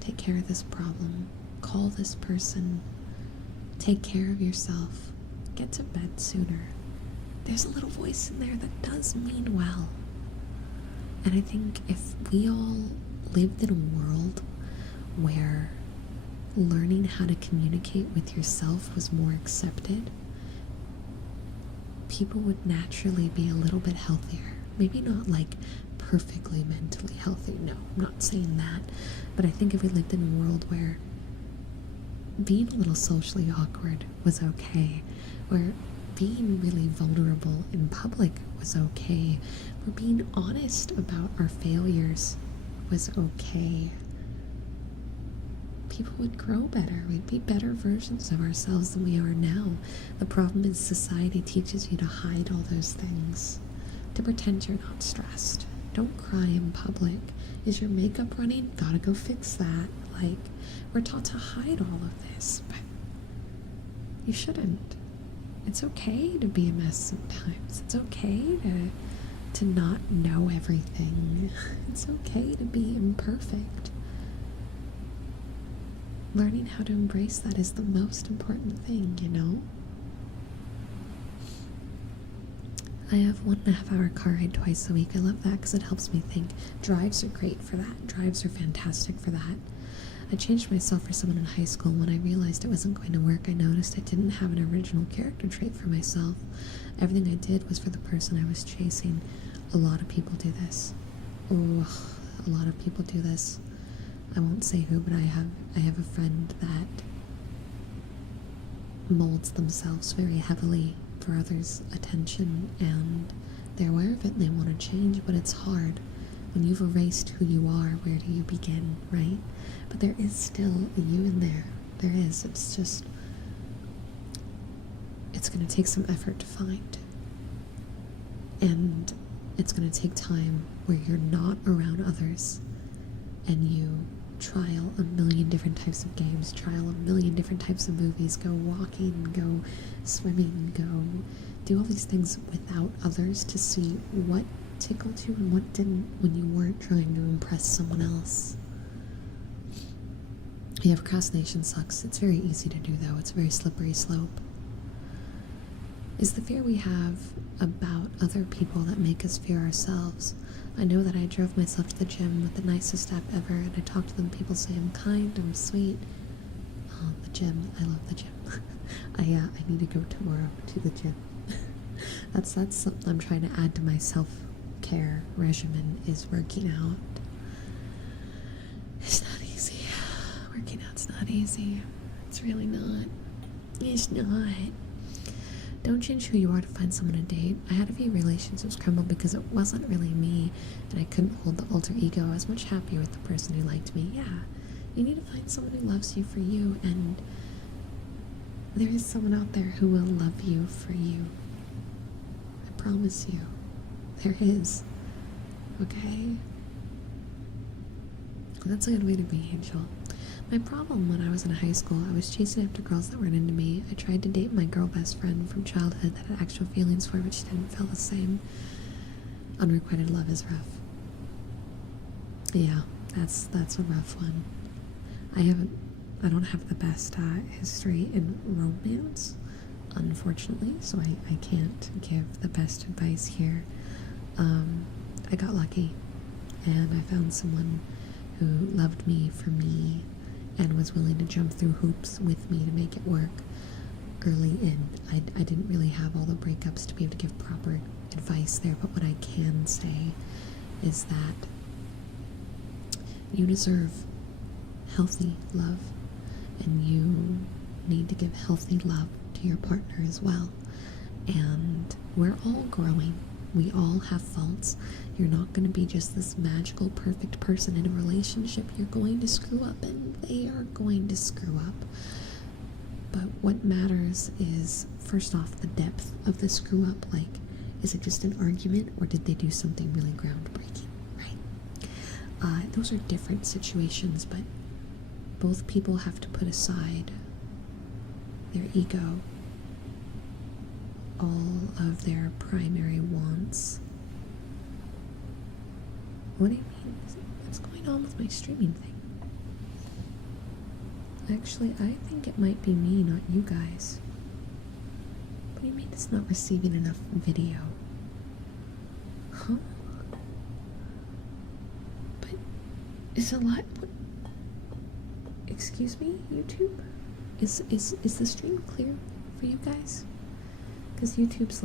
take care of this problem, call this person, take care of yourself, get to bed sooner. There's a little voice in there that does mean well. And I think if we all lived in a world where learning how to communicate with yourself was more accepted, people would naturally be a little bit healthier. Maybe not like perfectly mentally healthy, no, I'm not saying that. But I think if we lived in a world where being a little socially awkward was okay, where being really vulnerable in public was okay, where being honest about our failures was okay, people would grow better. We'd be better versions of ourselves than we are now. The problem is society teaches you to hide all those things, to pretend you're not stressed. Don't cry in public. Is your makeup running? Gotta go fix that. Like, we're taught to hide all of this, but you shouldn't. It's okay to be a mess sometimes. It's okay to not know everything. It's okay to be imperfect. Learning how to embrace that is the most important thing, you know? I have 1.5 hour car ride twice a week. I love that because it helps me think. Drives are great for that. Drives are fantastic for that. I changed myself for someone in high school. When I realized it wasn't going to work, I noticed I didn't have an original character trait for myself. Everything I did was for the person I was chasing. A lot of people do this. Oh, a lot of people do this. I won't say who, but I have a friend that molds themselves very heavily for others' attention, and they're aware of it and they want to change, but it's hard. When you've erased who you are, where do you begin, right? But there is still a you in there. There is. It's just, it's going to take some effort to find. And it's going to take time where you're not around others and you trial a million different types of games, trial a million different types of movies, go walking, go swimming, go do all these things without others to see what tickled you and what didn't when you weren't trying to impress someone else. Yeah, procrastination sucks. It's very easy to do, though. It's a very slippery slope. Is the fear we have about other people that make us fear ourselves. I know that I drove myself to the gym with the nicest app ever, and I talk to them. People say I'm kind, I'm sweet. The gym. I love the gym. I need to go tomorrow to the gym. That's something I'm trying to add to my self-care regimen, is working out. It's not easy. Working out's not easy. It's really not. It's not. Don't change who you are to find someone to date. I had a few relationships crumble because it wasn't really me, and I couldn't hold the alter ego. I was much happier with the person who liked me. Yeah, you need to find someone who loves you for you, and there is someone out there who will love you for you. I promise you. There is. Okay? That's a good way to be, Angel. My problem when I was in high school, I was chasing after girls that weren't into me. I tried to date my girl best friend from childhood that I had actual feelings for, but she didn't feel the same. Unrequited love is rough. Yeah, that's a rough one. I don't have the best history in romance, unfortunately, so I can't give the best advice here. I got lucky, and I found someone who loved me for me and was willing to jump through hoops with me to make it work early in. I didn't really have all the breakups to be able to give proper advice there, but what I can say is that you deserve healthy love, and you need to give healthy love to your partner as well. And we're all growing. We all have faults. You're not going to be just this magical, perfect person in a relationship. You're going to screw up, and they are going to screw up. But what matters is, first off, the depth of the screw up. Like, is it just an argument, or did they do something really groundbreaking, right? Those are different situations, but both people have to put aside their ego, all of their primary wants. What do you mean? What's going on with my streaming thing? Actually, I think it might be me, not you guys. What do you mean it's not receiving enough video? Huh? But it's a lot. What? Excuse me, YouTube? Is the stream clear for you guys? Because YouTube's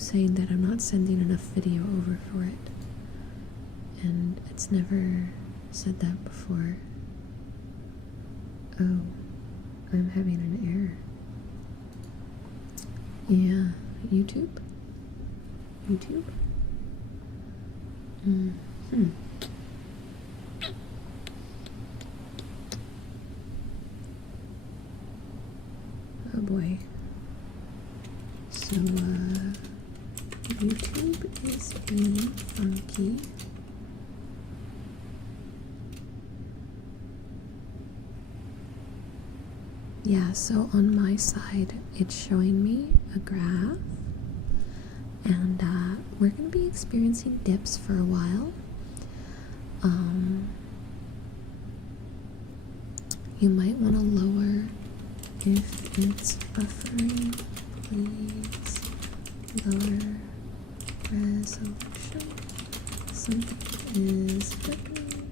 saying that I'm not sending enough video over for it. And it's never said that before. Oh, I'm having an error. Yeah, YouTube? YouTube? Oh boy. So, YouTube is being funky. Yeah, so on my side, it's showing me a graph, and we're going to be experiencing dips for a while. You might want to lower if it's buffering, please lower resolution. Something is happening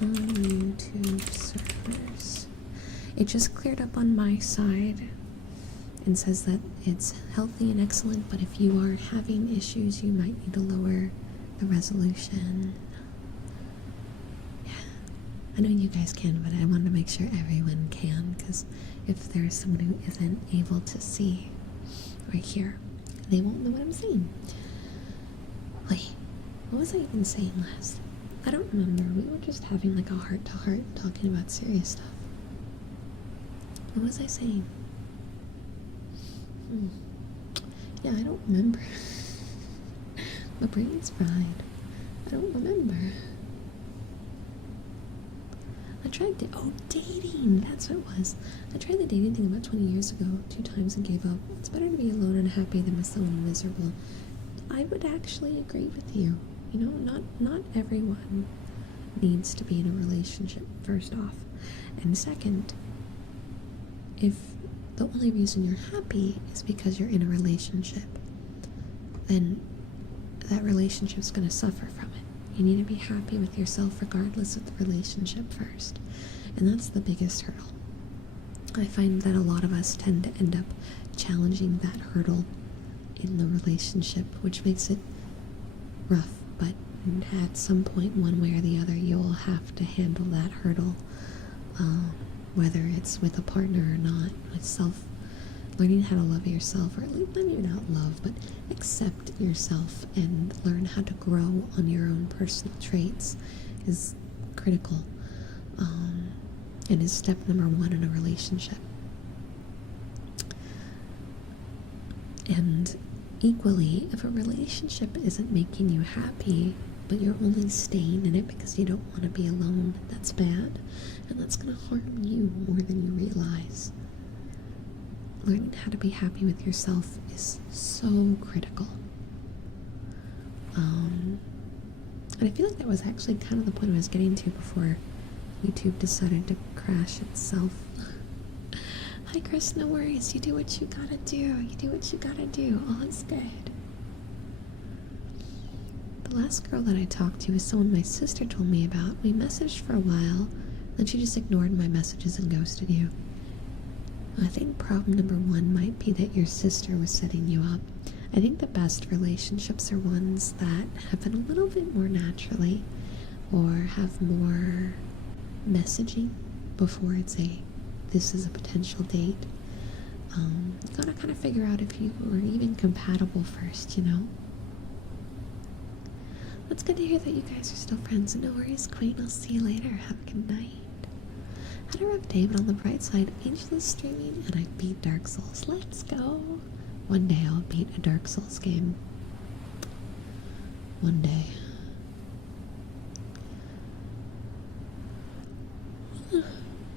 on YouTube servers. It just cleared up on my side and says that it's healthy and excellent, but if you are having issues, you might need to lower the resolution. Yeah, I know you guys can, but I wanted to make sure everyone can, because if there's someone who isn't able to see or hear, they won't know what I'm saying. Wait, what was I even saying last? I don't remember. We were just having like a heart-to-heart talking about serious stuff. What was I saying? Yeah, I don't remember. My brain's fried. I don't remember. I tried dating. That's what it was. I tried the dating thing about 20 years ago, 2 times, and gave up. It's better to be alone and happy than with someone miserable. I would actually agree with you. You know, not everyone needs to be in a relationship, first off. And second, if the only reason you're happy is because you're in a relationship, then that relationship's going to suffer from it. You need to be happy with yourself regardless of the relationship first. And that's the biggest hurdle. I find that a lot of us tend to end up challenging that hurdle in the relationship, which makes it rough, but at some point, one way or the other, you'll have to handle that hurdle, whether it's with a partner or not. With learning how to love yourself, or at least maybe not love, but accept yourself and learn how to grow on your own personal traits is critical, and is step number one in a relationship. And equally, if a relationship isn't making you happy, but you're only staying in it because you don't want to be alone, that's bad, and that's going to harm you more than you realize. Learning how to be happy with yourself is so critical. And I feel like that was actually kind of the point I was getting to before YouTube decided to crash itself. Hi Chris, no worries, you do what you gotta do. You do what you gotta do. All is good. The last girl that I talked to is someone my sister told me about. We messaged for a while, then she just ignored my messages and ghosted you. I think problem number one might be that your sister was setting you up. I think the best relationships are ones that happen a little bit more naturally, or have more messaging before it's this is a potential date. You gotta kind of figure out if you are even compatible first, you know? It's good to hear that you guys are still friends. No worries, Queen. I'll see you later. Have a good night. Had a rough day, but on the bright side, Angel is streaming and I beat Dark Souls. Let's go. One day I'll beat a Dark Souls game. One day.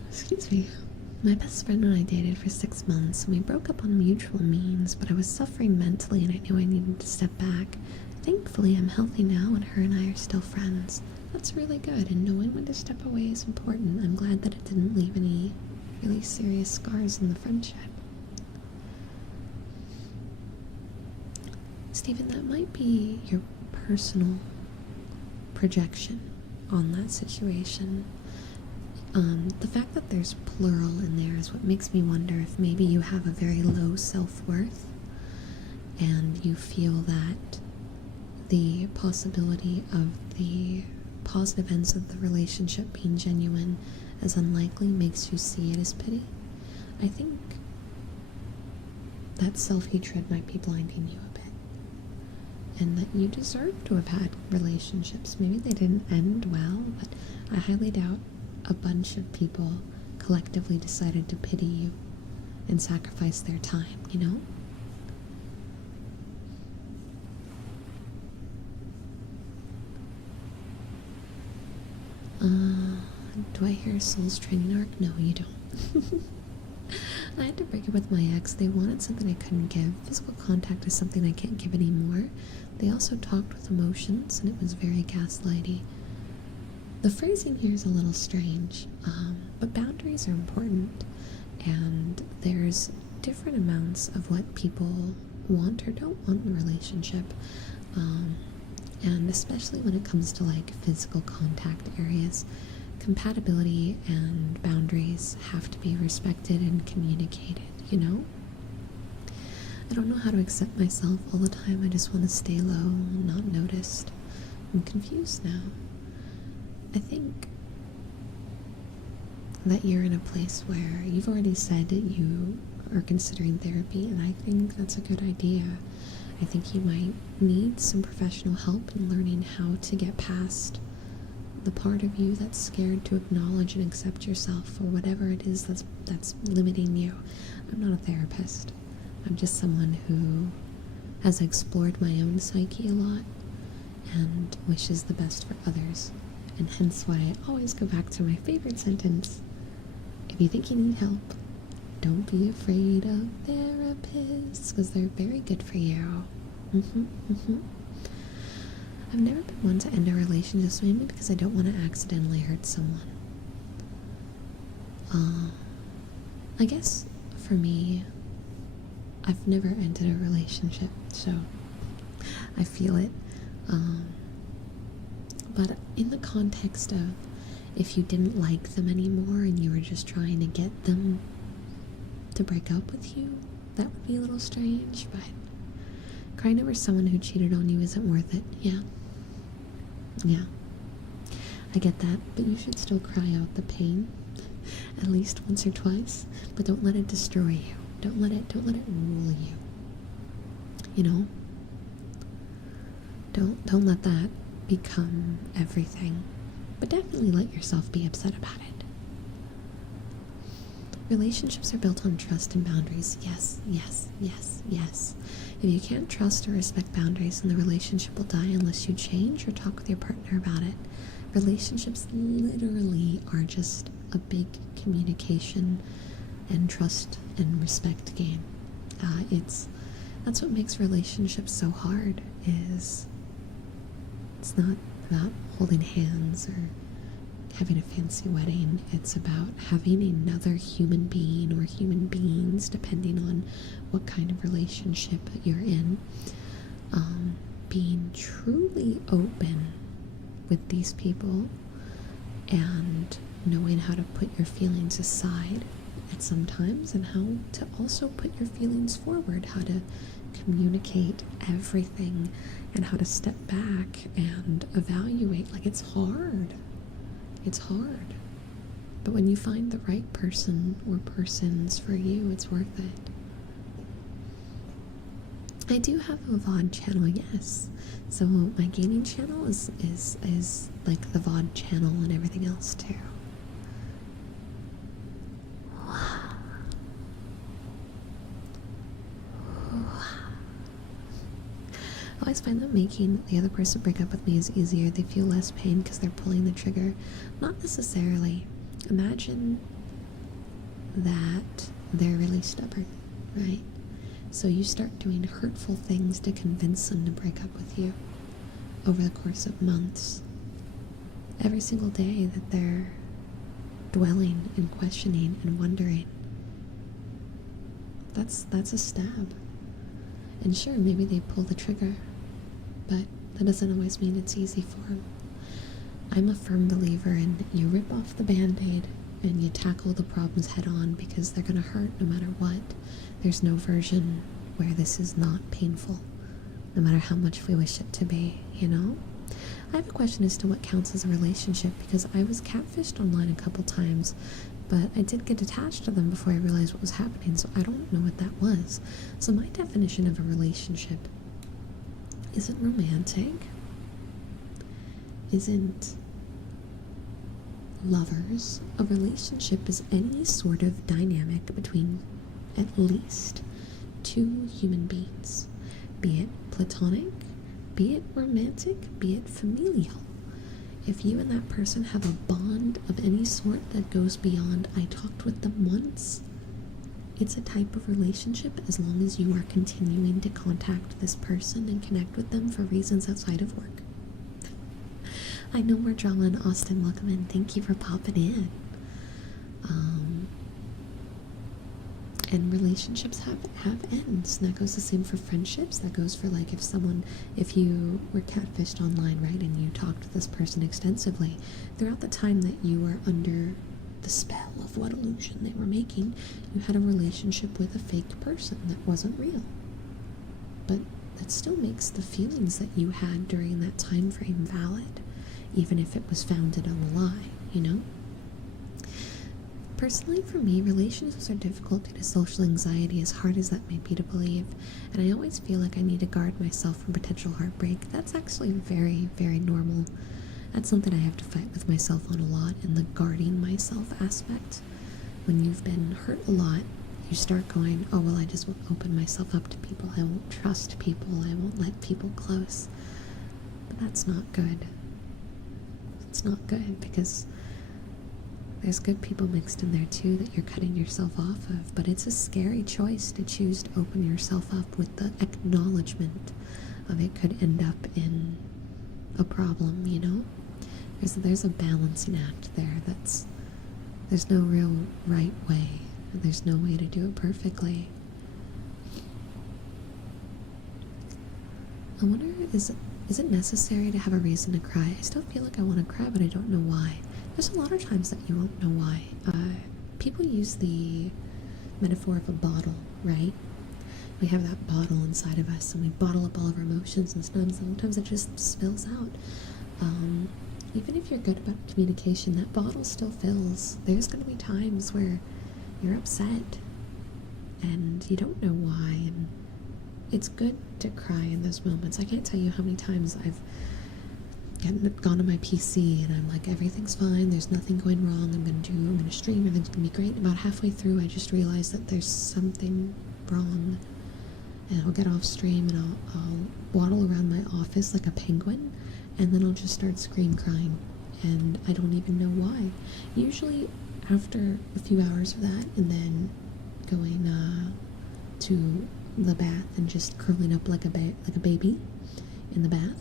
Excuse me. My best friend and I dated for 6 months, and we broke up on mutual means, but I was suffering mentally and I knew I needed to step back. Thankfully, I'm healthy now and her and I are still friends. That's really good, and knowing when to step away is important. I'm glad that it didn't leave any really serious scars in the friendship. Stephen, that might be your personal projection on that situation. The fact that there's plural in there is what makes me wonder if maybe you have a very low self-worth and you feel that the possibility of the positive ends of the relationship being genuine as unlikely makes you see it as pity. I think that self-hatred might be blinding you a bit, and that you deserve to have had relationships. Maybe they didn't end well, but I highly doubt a bunch of people collectively decided to pity you and sacrifice their time, you know? Do I hear Soul's training arc? No, you don't. I had to break up with my ex. They wanted something I couldn't give. Physical contact is something I can't give anymore. They also talked with emotions, and it was very gaslighty. The phrasing here is a little strange, but boundaries are important, and there's different amounts of what people want or don't want in a relationship, and especially when it comes to like physical contact areas, compatibility and boundaries have to be respected and communicated, you know? I don't know how to accept myself all the time. I just want to stay low, not noticed. I'm confused now. I think that you're in a place where you've already said that you are considering therapy, and I think that's a good idea. I think you might need some professional help in learning how to get past the part of you that's scared to acknowledge and accept yourself, or whatever it is that's limiting you. I'm not a therapist. I'm just someone who has explored my own psyche a lot and wishes the best for others. And hence why I always go back to my favorite sentence. If you think you need help, don't be afraid of therapists, because they're very good for you. I've never been one to end a relationship, mainly because I don't want to accidentally hurt someone. I guess for me, I've never ended a relationship, so I feel it. But in the context of if you didn't like them anymore and you were just trying to get them to break up with you, that would be a little strange, but crying over someone who cheated on you isn't worth it. Yeah. Yeah. I get that, but you should still cry out the pain at least once or twice, but don't let it destroy you. Don't let it rule you. You know? Don't let that become everything. But definitely let yourself be upset about it. Relationships are built on trust and boundaries. Yes, yes, yes, yes. If you can't trust or respect boundaries, then the relationship will die unless you change or talk with your partner about it. Relationships literally are just a big communication and trust and respect game. That's what makes relationships so hard. Is it's not about holding hands or having a fancy wedding. It's about having another human being or human beings, depending on what kind of relationship you're in, being truly open with these people and knowing how to put your feelings aside at some times and how to also put your feelings forward, how to communicate everything and how to step back and evaluate. Like, it's hard. It's hard. But when you find the right person or persons for you, it's worth it. I do have a VOD channel, yes. So my gaming channel is like the VOD channel and everything else too. I always find that making the other person break up with me is easier. They feel less pain because they're pulling the trigger. Not necessarily. Imagine that they're really stubborn, right? So you start doing hurtful things to convince them to break up with you over the course of months. Every single day that they're dwelling and questioning and wondering. That's a stab. And sure, maybe they pull the trigger, but that doesn't always mean it's easy for them. I'm a firm believer in you rip off the band-aid and you tackle the problems head on, because they're going to hurt no matter what. There's no version where this is not painful, no matter how much we wish it to be, you know? I have a question as to what counts as a relationship, because I was catfished online a couple times, but I did get attached to them before I realized what was happening, so I don't know what that was. So my definition of a relationship isn't romantic, isn't lovers. A relationship is any sort of dynamic between at least two human beings, be it platonic, be it romantic, be it familial. If you and that person have a bond of any sort that goes beyond I talked with them once, it's a type of relationship as long as you are continuing to contact this person and connect with them for reasons outside of work. I know more drama in Austin. Welcome in. Thank you for popping in. And relationships have ends. And that goes the same for friendships. That goes for, like, if you were catfished online, right, and you talked to this person extensively, throughout the time that you were under the spell of what illusion they were making, you had a relationship with a fake person that wasn't real. But that still makes the feelings that you had during that time frame valid, even if it was founded on a lie, you know? Personally, for me, relationships are difficult due to social anxiety, as hard as that may be to believe, and I always feel like I need to guard myself from potential heartbreak. That's actually very, very normal. That's something I have to fight with myself on a lot, in the guarding myself aspect. When you've been hurt a lot, you start going, oh, well, I just won't open myself up to people. I won't trust people. I won't let people close. But that's not good. It's not good, because there's good people mixed in there too that you're cutting yourself off of, but it's a scary choice to choose to open yourself up with the acknowledgement of it could end up in a problem, you know? There's a balancing act there. There's no real right way. There's no way to do it perfectly. I wonder, is is it necessary to have a reason to cry? I still feel like I want to cry, but I don't know why. There's a lot of times that you won't know why. People use the metaphor of a bottle, right? We have that bottle inside of us, and we bottle up all of our emotions, and sometimes it just spills out. Even if you're good about communication, that bottle still fills. There's going to be times where you're upset, and you don't know why, and it's good to cry in those moments. I can't tell you how many times I've gone to my PC and I'm like, everything's fine, there's nothing going wrong, I'm gonna stream, everything's gonna be great. About halfway through, I just realize that there's something wrong, and I'll get off stream and I'll waddle around my office like a penguin, and then I'll just start crying, and I don't even know why. Usually after a few hours of that, and then going to the bath and just curling up like a baby in the bath.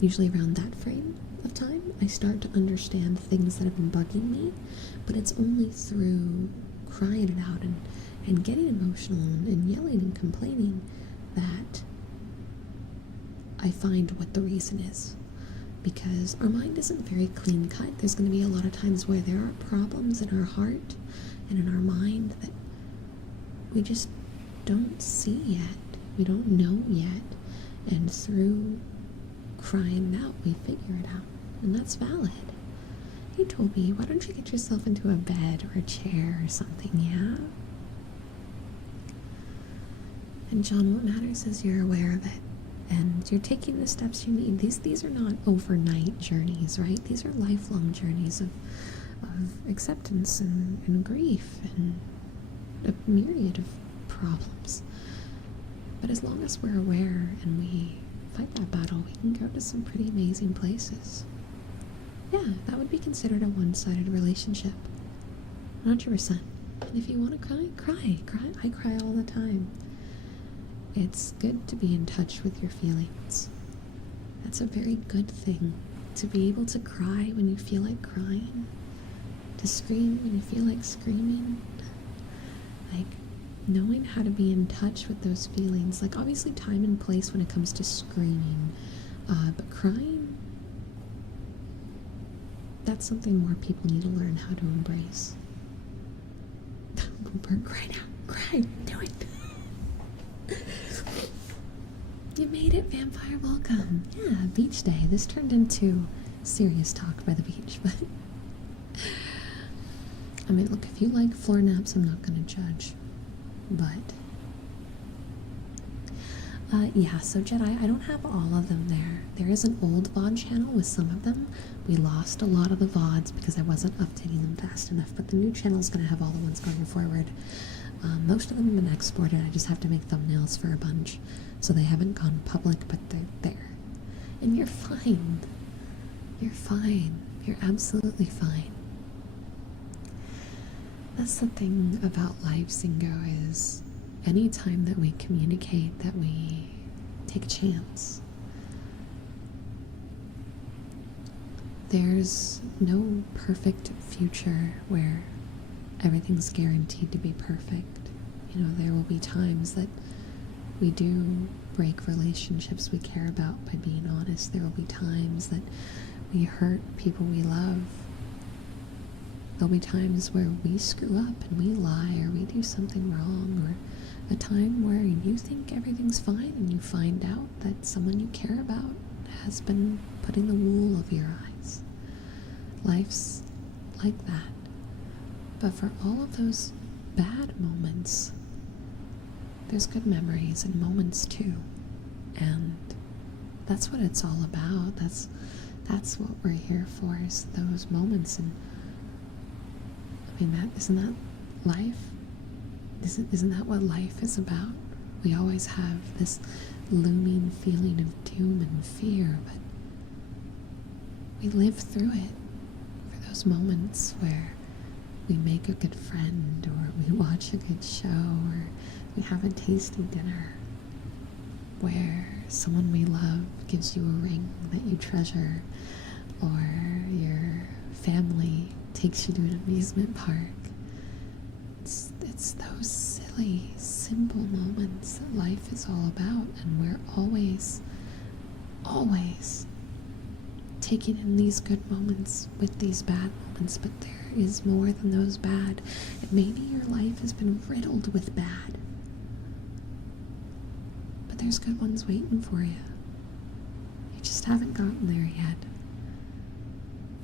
Usually around that frame of time, I start to understand things that have been bugging me, but it's only through crying it out and getting emotional and yelling and complaining that I find what the reason is. Because our mind isn't very clean cut. There's going to be a lot of times where there are problems in our heart and in our mind that we just don't see yet. We don't know yet. And through crying it out, we figure it out. And that's valid. You told me, why don't you get yourself into a bed or a chair or something, yeah? And John, what matters is you're aware of it. And you're taking the steps you need. These are not overnight journeys, right? These are lifelong journeys of acceptance and grief and a myriad of problems. But as long as we're aware and we fight that battle, we can go to some pretty amazing places. Yeah, that would be considered a one-sided relationship. 100%. And if you want to cry, cry. I cry all the time. It's good to be in touch with your feelings. That's a very good thing. To be able to cry when you feel like crying. To scream when you feel like screaming. Like, knowing how to be in touch with those feelings. Like, obviously time and place when it comes to screaming. But crying, that's something more people need to learn how to embrace. Cry now. Cry. Do it. You made it, vampire. Welcome. Yeah, beach day. This turned into serious talk by the beach, but I mean, look, if you like floor naps, I'm not gonna judge. But yeah, so Jedi, I don't have all of them there. There is an old VOD channel with some of them. We lost a lot of the VODs because I wasn't updating them fast enough, but the new channel is gonna have all the ones going forward. Most of them have been exported. I just have to make thumbnails for a bunch, so they haven't gone public, but they're there. And you're fine. You're fine. You're absolutely fine. That's the thing about life, Singo, is any time that we communicate, that we take a chance, there's no perfect future where everything's guaranteed to be perfect. You know, there will be times that we do break relationships we care about by being honest. There will be times that we hurt people we love. There'll be times where we screw up and we lie or we do something wrong, or a time where you think everything's fine and you find out that someone you care about has been putting the wool over your eyes. Life's like that. But for all of those bad moments, there's good memories and moments too. And that's what it's all about. That's what we're here for, is those moments. And I mean, isn't that life? Isn't that what life is about? We always have this looming feeling of doom and fear, but we live through it for those moments where we make a good friend, or we watch a good show, or we have a tasty dinner, where someone we love gives you a ring that you treasure, or your family takes you to an amusement park. It's those silly simple moments that life is all about, and we're always, always taking in these good moments with these bad moments, but there is more than those bad, and maybe your life has been riddled with bad, but there's good ones waiting for you. You just haven't gotten there yet.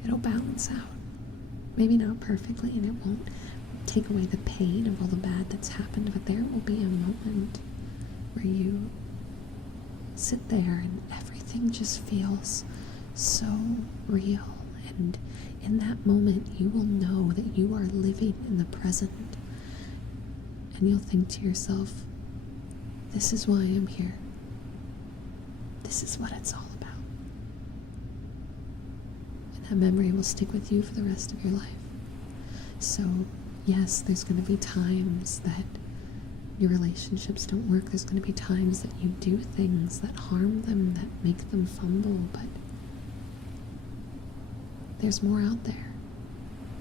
It'll balance out. Maybe not perfectly, and it won't take away the pain of all the bad that's happened, but there will be a moment where you sit there and everything just feels so real, and in that moment you will know that you are living in the present, and you'll think to yourself, this is why I'm here. This is what it's all about. And that memory will stick with you for the rest of your life. So yes, there's going to be times that your relationships don't work. There's going to be times that you do things that harm them, that make them fumble, but there's more out there.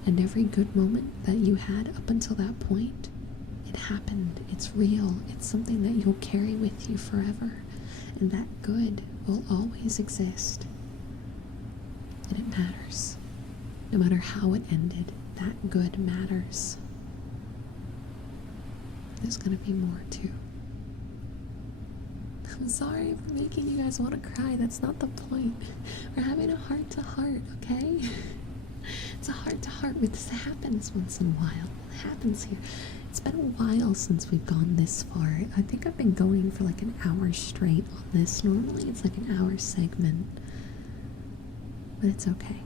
And every good moment that you had up until that point, it happened. It's real. It's something that you'll carry with you forever. And that good will always exist. And it matters. No matter how it ended, that good matters. There's gonna be more too. I'm sorry for making you guys want to cry. That's not the point. We're having a heart-to-heart, okay? It's a heart-to-heart. This happens once in a while. It happens here. It's been a while since we've gone this far. I think I've been going for like an hour straight on this. Normally it's like an hour segment. But it's okay.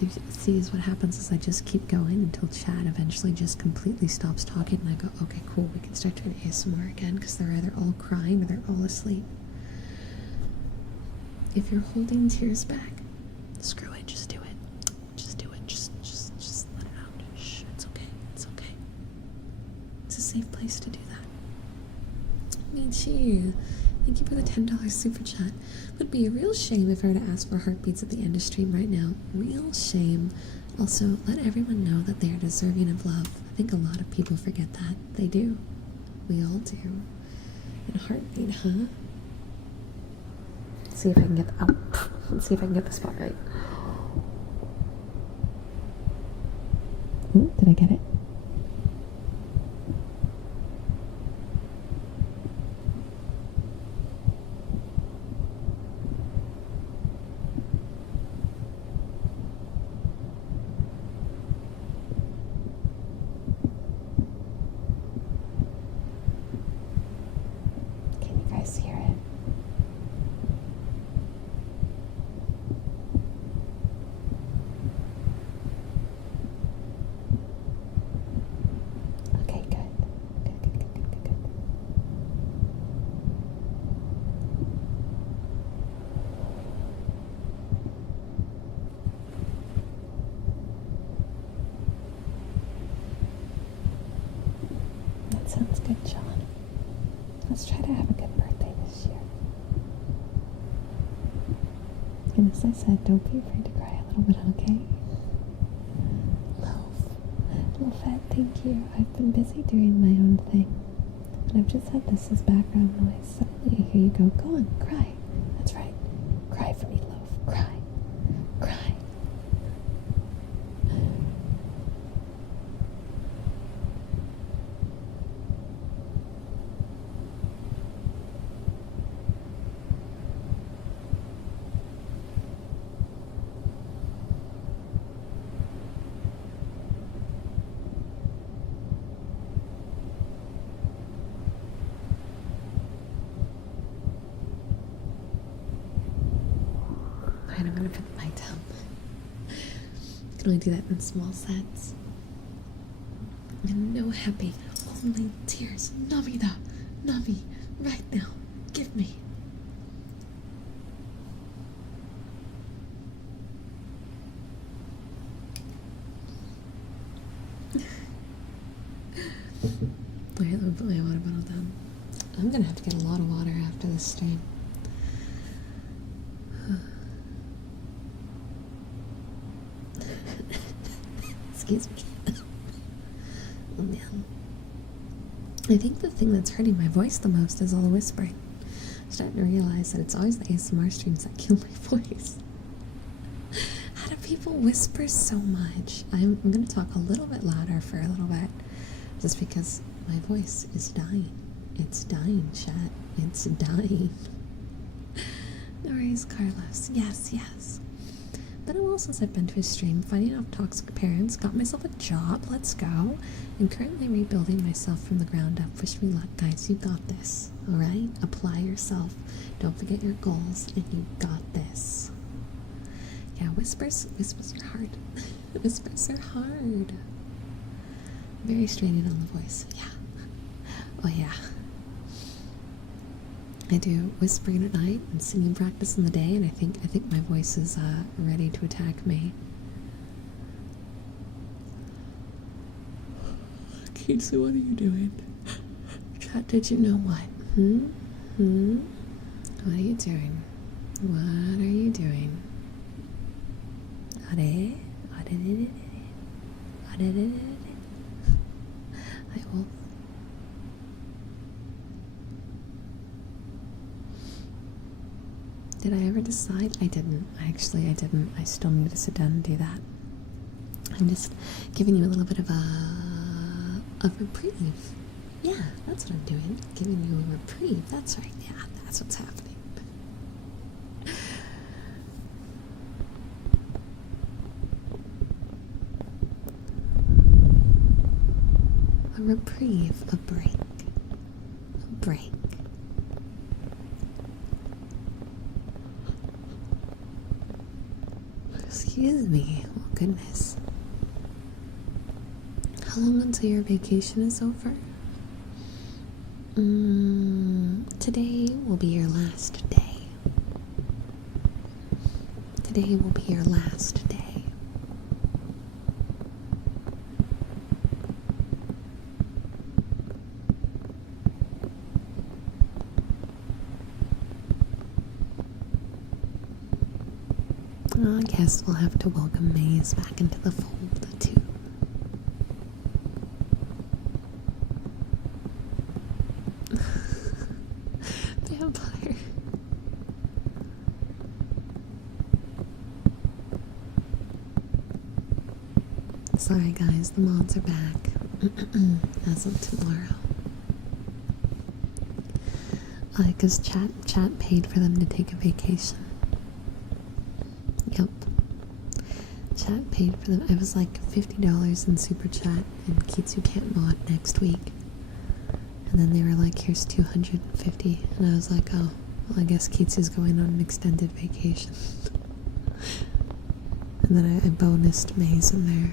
You see, is what happens is I just keep going until Chad eventually just completely stops talking, and I go, okay, cool, we can start doing ASMR again, because they're either all crying or they're all asleep. If you're holding tears back, screw it, just do it. Just do it. Just let it out. Shh, it's okay. It's okay. It's a safe place to do that. Me too. Thank you for the $10 super chat. Would be a real shame if I were to ask for heartbeats at the end of stream right now. Real shame. Also, let everyone know that they are deserving of love. I think a lot of people forget that. They do. We all do. And heartbeat, huh? Let's see if I can get let's see if I can get the spot right. Ooh, did I get it? Can you guys hear it? Okay, good. Good. That sounds good, John. Let's try to have a good birthday this year. And as I said, don't be afraid to cry a little bit, okay? Fat, thank you. I've been busy doing my own thing. And I've just had this as background noise. Suddenly I hear you go on, cry. That's right. Cry for me, Loaf. Cry. Cry. Alright, I'm gonna put the light down. I can only do that in small sets. And no happy, only tears. Namida, Nami, right now. Give me. Wait, let me put my water bottle down. I'm gonna have to get a lot of water after this stream. Excuse me. Oh man. I think the thing that's hurting my voice the most is all the whispering. I'm starting to realize that it's always the ASMR streams that kill my voice. How do people whisper so much? I'm going to talk a little bit louder for a little bit, just because my voice is dying. It's dying, chat. It's dying. No worries, Carlos. Yes, yes. Been a while since I've been to a stream, finding off toxic parents, got myself a job, let's go, and currently rebuilding myself from the ground up. Wish me luck, guys. You got this, alright? Apply yourself. Don't forget your goals, and you got this. Yeah, whispers are hard. Whispers are hard. Very straining on the voice, yeah. Oh yeah. I do whispering at night and singing practice in the day, and I think my voice is ready to attack me. Casey, what are you doing? Chat, did you know what? What are you doing? What are you doing? Hi, Wolf. Did I ever decide? I didn't. Actually, I didn't. I still need to sit down and do that. I'm just giving you a little bit of a reprieve. Yeah, that's what I'm doing. Giving you a reprieve. That's right. Yeah, that's what's happening. A reprieve, a break. A break. Excuse me. Oh, goodness. How long until your vacation is over? Today will be your last day. Today will be your last day. I guess we'll have to welcome Maze back into the fold, too. Vampire. Sorry guys, the mods are back. As of tomorrow. Because chat paid for them to take a vacation. Yep. Chat paid for them. It was like $50 in super chat, and Kitsu can't mod next week. And then they were like, here's $250, and I was like, oh, well, I guess Kitsu's going on an extended vacation. And then I bonused Maze in there.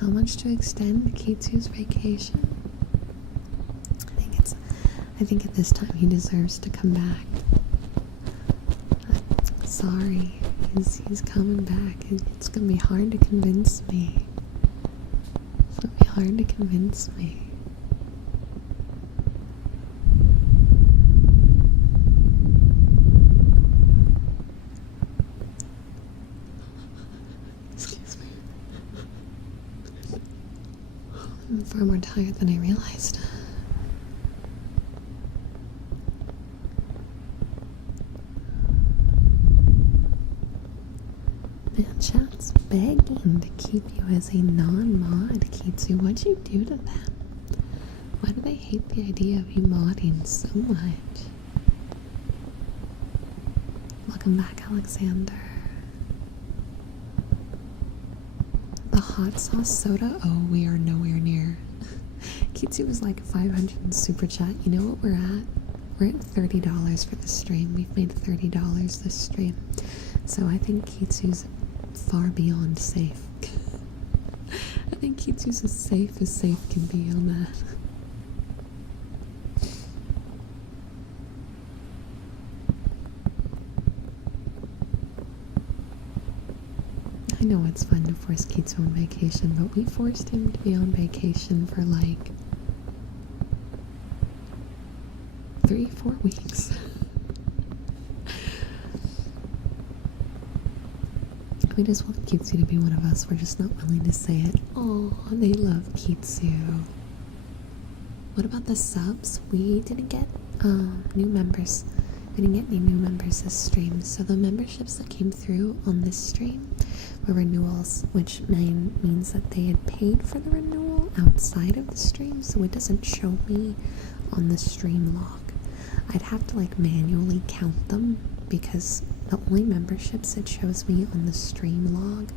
How much to extend Kitsu's vacation? I think at this time he deserves to come back. Sorry, he's coming back. It's gonna be hard to convince me. It's gonna be hard to convince me. I'm far more tired than I realized. Man, chat's begging to keep you as a non-mod, Kitsu. What'd you do to them? Why do they hate the idea of you modding so much? Welcome back, Alexander. The hot sauce soda? Oh, we are nowhere near. Kitsu was like 500 in super chat. You know what we're at? We're at $30 for the stream. We've made $30 this stream. So I think Kitsu's far beyond safe. I think Kitsu's as safe can be on that. know it's fun to force Keats on vacation, but we forced him to be on vacation for like 3-4 weeks. We just want Keatsu to be one of us. We're just not willing to say it. Oh, they love Keatsu. What about the subs? We didn't get new members. We didn't get any new members this stream. So the memberships that came through on this stream were renewals, which means that they had paid for the renewal outside of the stream, so it doesn't show me on the stream log. I'd have to like manually count them, because the only memberships it shows me on the stream log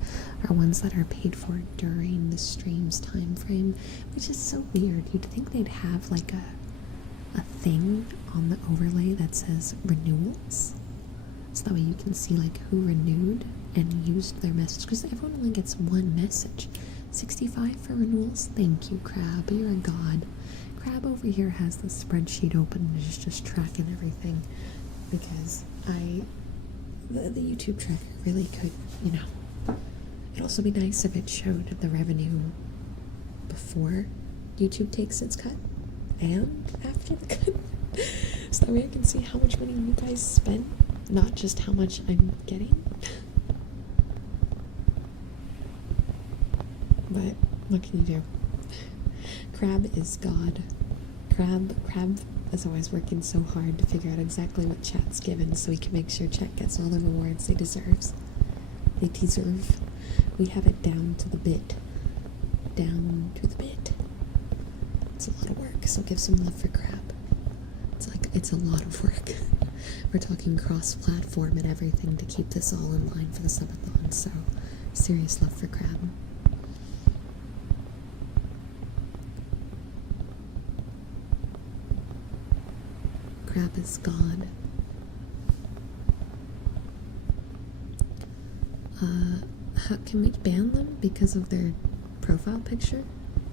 are ones that are paid for during the stream's time frame, which is so weird. You'd think they'd have like a thing on the overlay that says renewals, so that way you can see like who renewed and used their message, because everyone only gets one message. 65 for renewals. Thank you, Crab. You're a god. Crab over here has the spreadsheet open and is just tracking everything, because the YouTube tracker really could, you know. It'd also be nice if it showed the revenue before YouTube takes its cut and after the cut, so that way I can see how much money you guys spent, not just how much I'm getting. But what can you do? Crab is God. Crab is always working so hard to figure out exactly what chat's given, so we can make sure chat gets all the rewards they deserve. We have it down to the bit. Down to the bit. It's a lot of work, so give some love for Crab. It's a lot of work. We're talking cross-platform and everything to keep this all in line for the subathon, so serious love for Crab. Crab is God. How can we ban them because of their profile picture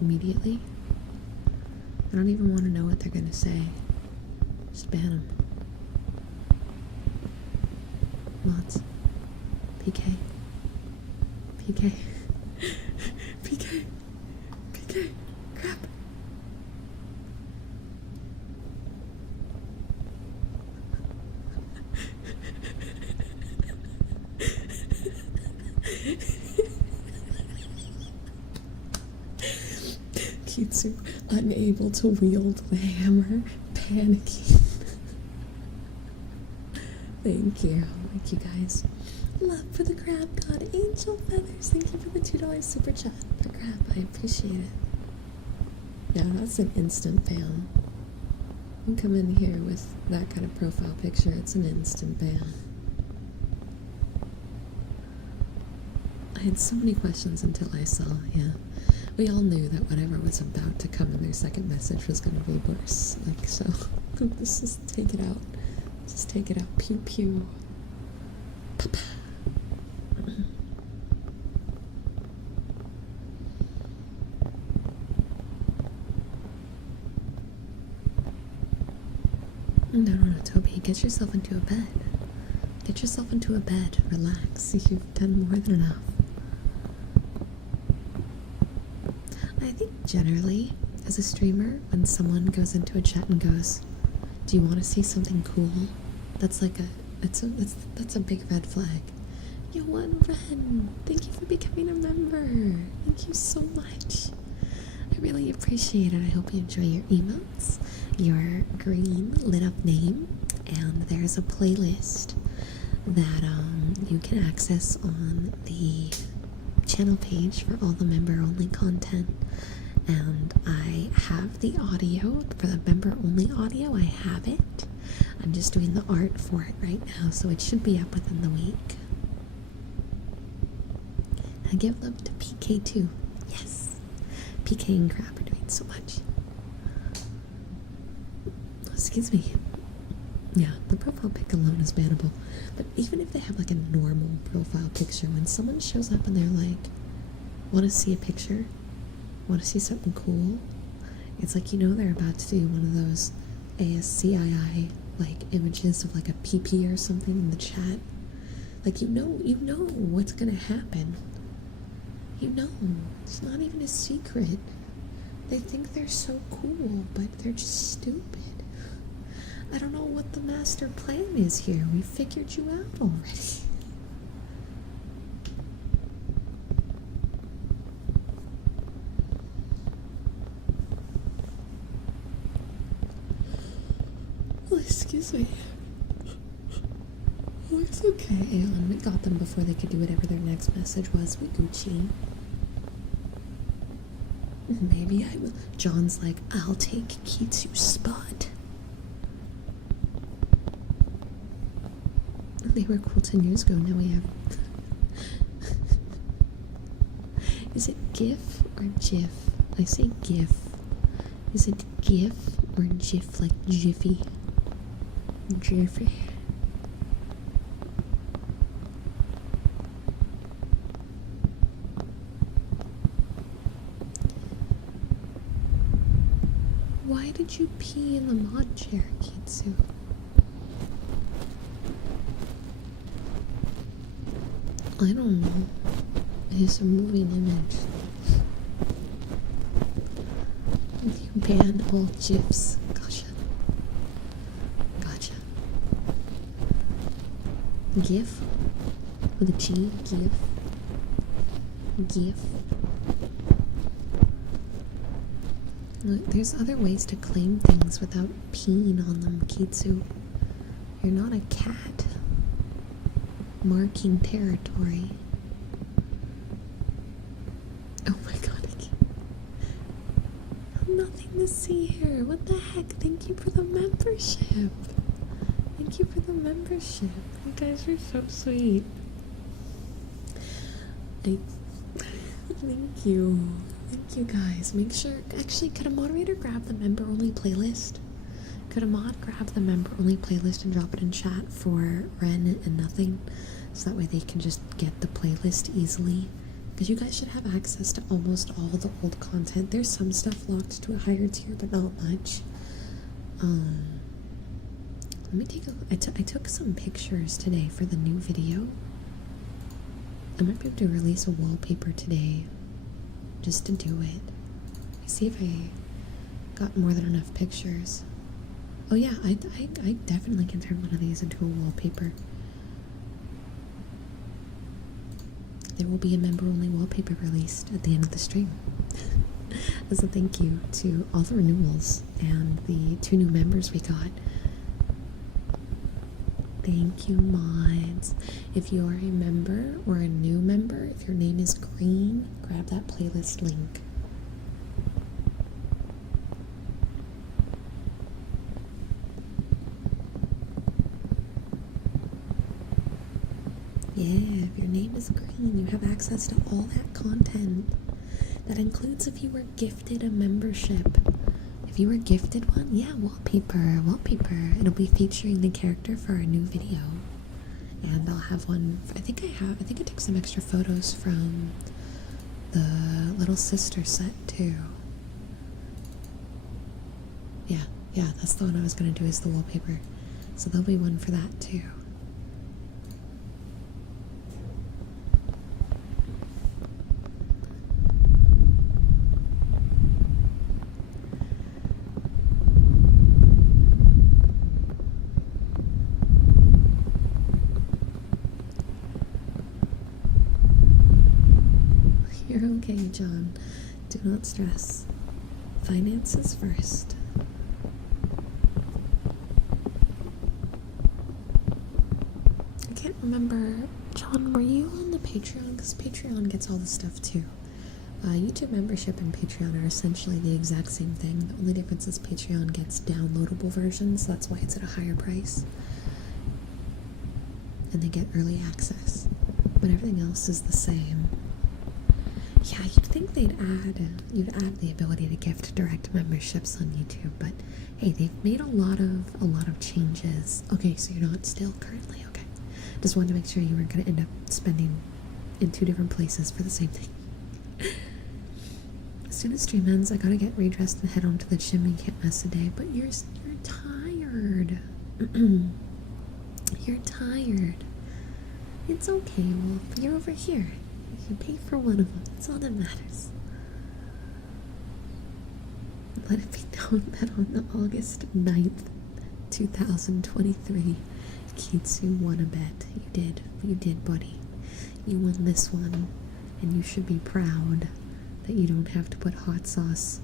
immediately? I don't even want to know what they're gonna say. Just ban them. Mods. PK. PK. PK. PK. Crap. Kitsu, unable to wield the hammer, panicking. Thank you guys. Love for the Crab God. Angel Feathers, thank you for the $2 super chat for Crab. I appreciate it. Yeah, that's an instant ban. You come in here with that kind of profile picture, it's an instant ban. I had so many questions until I saw, yeah. We all knew that whatever was about to come in their second message was going to be worse. Like, so, let's just take it out. Just take it out. Pew pew. Papa. No, Toby, get yourself into a bed. Get yourself into a bed. Relax. You've done more than enough. I think generally, as a streamer, when someone goes into a chat and goes, "Do you want to see something cool?" That's like that's a big red flag. You won, Ren. Thank you for becoming a member. Thank you so much. I really appreciate it. I hope you enjoy your emotes, your green lit up name, and there's a playlist that you can access on the channel page for all the member only content. And I have the audio for the member only audio. I have it. I'm just doing the art for it right now, so it should be up within the week. I give love to PK too. Yes, PK and Crab are doing so much. Excuse me. Yeah, the profile pic alone is bannable. But even if they have like a normal profile picture, when someone shows up and they're like, "Want to see a picture? Want to see something cool?" It's like, you know, they're about to do one of those ASCII like images of like a PP or something in the chat. Like, you know what's gonna happen You know, it's not even a secret. They think they're so cool, but they're just stupid. I don't know what the master plan is here. We figured you out already. Oh, excuse me. Oh, it's okay, Aeon. We got them before they could do whatever their next message was. We Gucci. Maybe I will. John's like, I'll take Kitsu's spot. They were cool 10 years ago. Now we have. Is it GIF or GIF? I say GIF. Is it GIF or GIF like Jiffy? Jiffy. Why did you pee in the mod chair, Kitsu? I don't know. It's a moving image. You ban all GIFs. Gotcha. Gotcha. GIF? With a G? GIF? GIF? Look, there's other ways to claim things without peeing on them, Kitsu. You're not a cat. Marking territory. Oh my god, I can't. Nothing to see here. What the heck? Thank you for the membership. Thank you for the membership. You guys are so sweet. Thank you. Thank you guys. Make sure, actually, could a moderator grab the member only playlist? Could a mod grab the member only playlist and drop it in chat for Ren and Nothing? So that way they can just get the playlist easily. Because you guys should have access to almost all the old content. There's some stuff locked to a higher tier, but not much. Let me take a look. I took some pictures today for the new video. I might be able to release a wallpaper today just to do it. See if I got more than enough pictures. Oh yeah, I definitely can turn one of these into a wallpaper. There will be a member-only wallpaper released at the end of the stream. As a thank you to all the renewals and the 2 new members we got. Thank you, mods. If you are a member or a new member, if your name is green, grab that playlist link. Yeah, if your name is green, you have access to all that content. That includes if you were gifted a membership. If you were gifted one, yeah, wallpaper. It'll be featuring the character for our new video. And I'll have one, I think I took some extra photos from the little sister set too. Yeah, that's the one I was gonna do as the wallpaper. So there'll be one for that too. You're okay, John. Do not stress. Finances first. I can't remember. John, were you on the Patreon? Because Patreon gets all the stuff too. YouTube membership and Patreon are essentially the exact same thing. The only difference is Patreon gets downloadable versions. That's why it's at a higher price. And they get early access. But everything else is the same. Yeah, you'd think you'd add the ability to gift direct memberships on YouTube, but hey, they've made a lot of changes. Okay, so you're not still currently, okay. Just wanted to make sure you weren't gonna end up spending in 2 different places for the same thing. As soon as stream ends, I gotta get redressed and head on to the gym. You can't miss a day, but you're tired. You're tired. It's okay, Wolf. You're over here. You pay for one of them. That's all that matters. Let it be known that on August 9th, 2023, Kitsu won a bet. You did, buddy. You won this one, and you should be proud that you don't have to put hot sauce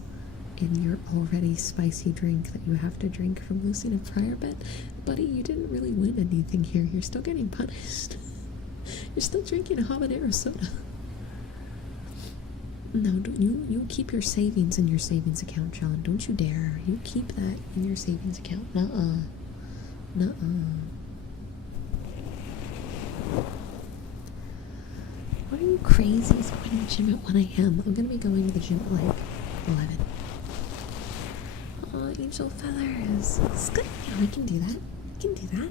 in your already spicy drink that you have to drink from losing a prior bet. Buddy, you didn't really win anything here. You're still getting punished. You're still drinking a habanero soda. No, don't you keep your savings in your savings account, John. Don't you dare. You keep that in your savings account. Nuh-uh. What are you crazy? Is going to the gym at 1 a.m. I'm going to be going to the gym at like 11. Oh, angel feathers. It's good. Yeah, we can do that. We can do that.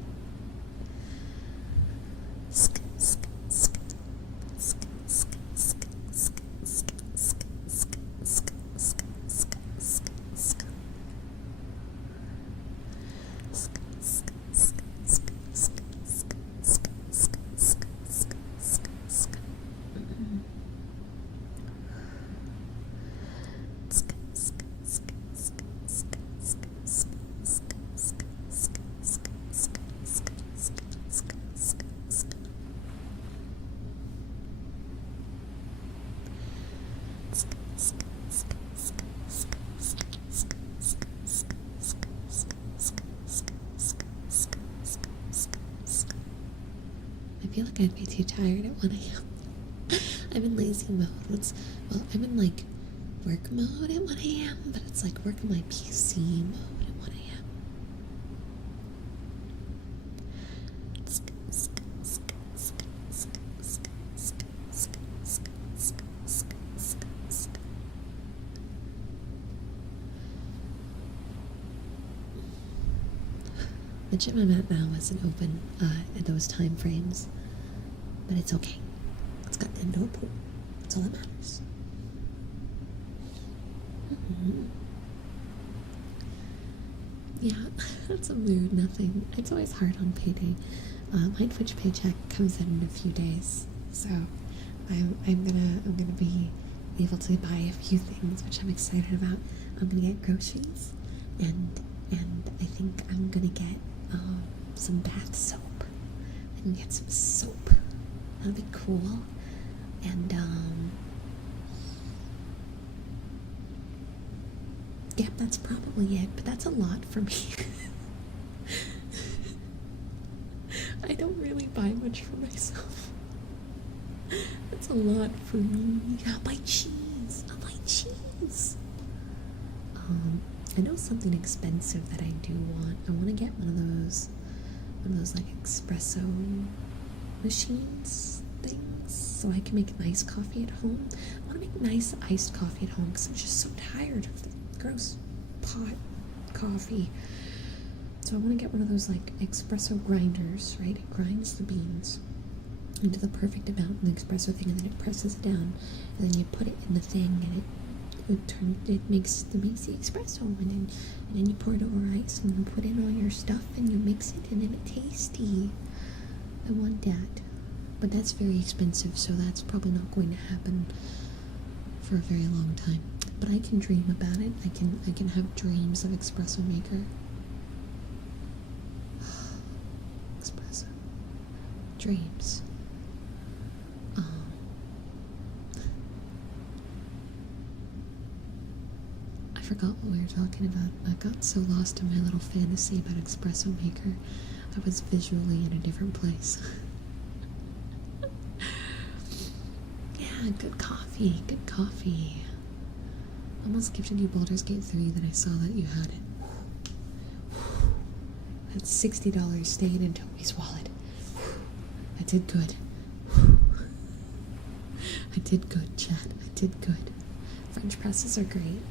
I feel like I'd be too tired at 1 a.m. I'm in lazy mode. I'm in like work mode at 1 a.m., but it's like work on my PC mode at 1 a.m. The gym I'm at now isn't open at those time frames, but it's okay. It's got an indoor pool. That's all that matters. Yeah, that's a mood. Nothing. It's always hard on payday. My Twitch paycheck comes in a few days, so I'm gonna be able to buy a few things, which I'm excited about. I'm gonna get groceries, and I think I'm gonna get some bath soap. I can get some soap. That'll be cool. And yeah, that's probably it. But that's a lot for me. I don't really buy much for myself. That's a lot for me. I'll buy cheese. I know something expensive that I do want. I want to get one of those like espresso machines things, so I can make nice coffee at home. I want to make nice iced coffee at home because I'm just so tired of the gross pot coffee. So I want to get one of those like espresso grinders, right? It grinds the beans into the perfect amount in the espresso thing, and then it presses it down, and then you put it in the thing, and it makes the espresso, and then you pour it over ice, and you put in all your stuff, and you mix it, and then it's tasty. I want that, but that's very expensive, so that's probably not going to happen for a very long time. But I can dream about it. I can have dreams of espresso maker. Espresso dreams. I forgot what we were talking about. I got so lost in my little fantasy about espresso maker. I was visually in a different place. Yeah, good coffee. Almost gifted you Baldur's Gate 3, then I saw that you had it. That's $60 staying in Toby's wallet. I did good. I did good, chat. I did good. French presses are great.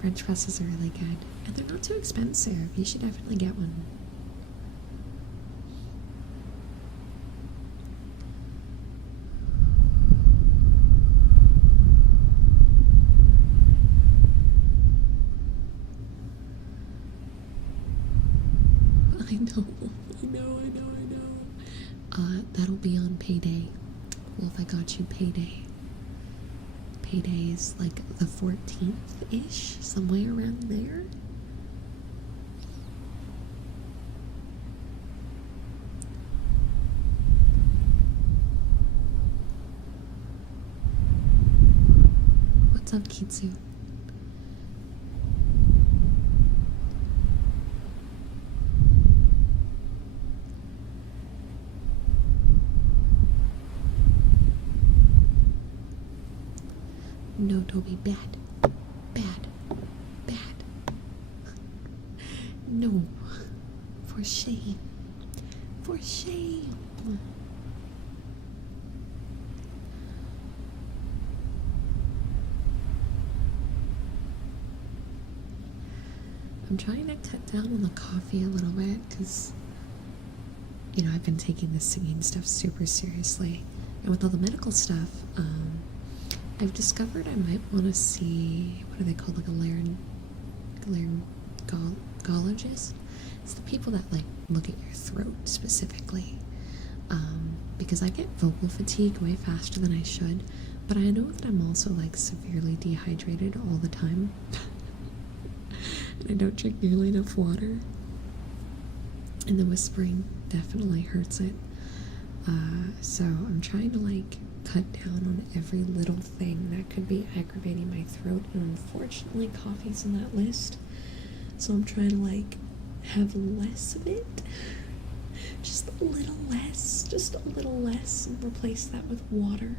French presses are really good. And they're not too expensive. You should definitely get one. I know. That'll be on payday. Well, if I got you payday. Payday is like the 14th-ish, somewhere around there. What's up, Kitsu? No, Toby, bad. Bad. Bad. No. For shame. For shame. I'm trying to cut down on the coffee a little bit because, you know, I've been taking this singing stuff super seriously. And with all the medical stuff, I've discovered I might want to see, what are they called, like a laryngologist? It's the people that, like, look at your throat specifically. Because I get vocal fatigue way faster than I should, but I know that I'm also, like, severely dehydrated all the time. And I don't drink nearly enough water. And the whispering definitely hurts it. So I'm trying to, like, cut down on every little thing that could be aggravating my throat, and unfortunately coffee's on that list. So I'm trying to, like, have less of it. Just a little less, and replace that with water.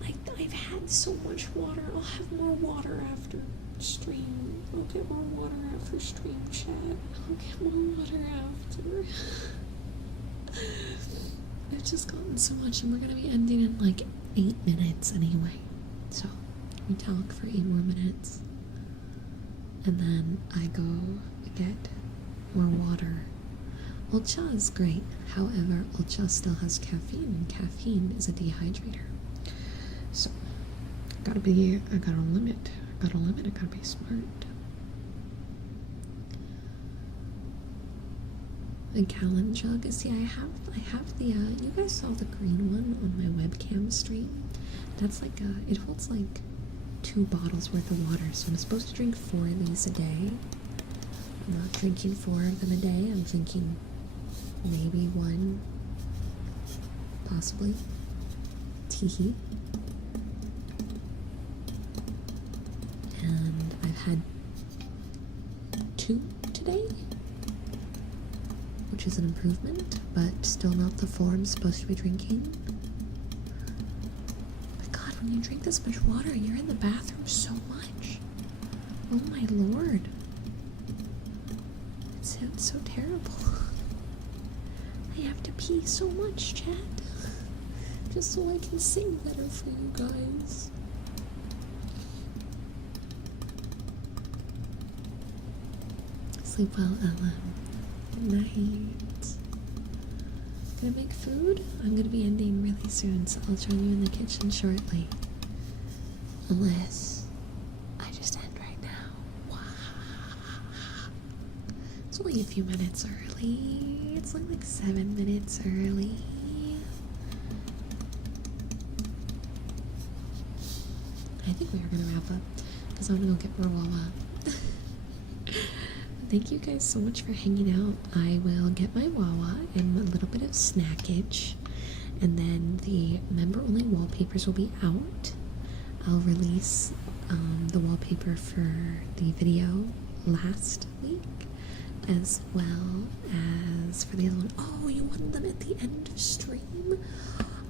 Like, I've had so much water. I'll have more water after stream. I'll get more water after stream chat. I'll get more water after. I've just gotten so much, and we're gonna be ending in like 8 minutes anyway. So we talk for 8 more minutes, and then I go get more water. Ulcha is great, however, Ulcha still has caffeine, and caffeine is a dehydrator. So I gotta limit. I gotta be smart. The gallon jug. See, I have the you guys saw the green one on my webcam stream. That's like it holds like 2 bottles worth of water, so I'm supposed to drink 4 of these a day. I'm not drinking 4 of them a day. I'm drinking maybe 1, possibly. Teehee. And I've had 2 today, which is an improvement, but still not the 4 I'm supposed to be drinking. But God, when you drink this much water, you're in the bathroom so much. Oh my Lord. It sounds so terrible. I have to pee so much, chat. Just so I can sing better for you guys. Sleep well, Ella. Good night. Gonna make food? I'm gonna be ending really soon, so I'll join you in the kitchen shortly. Unless I just end right now. It's only a few minutes early. It's like 7 minutes early. I think we are gonna wrap up because I'm gonna go get more Wawa. Thank you guys so much for hanging out. I will get my Wawa and a little bit of snackage, and then the member-only wallpapers will be out. I'll release the wallpaper for the video last week, as well as for the other one. Oh, you wanted them at the end of stream?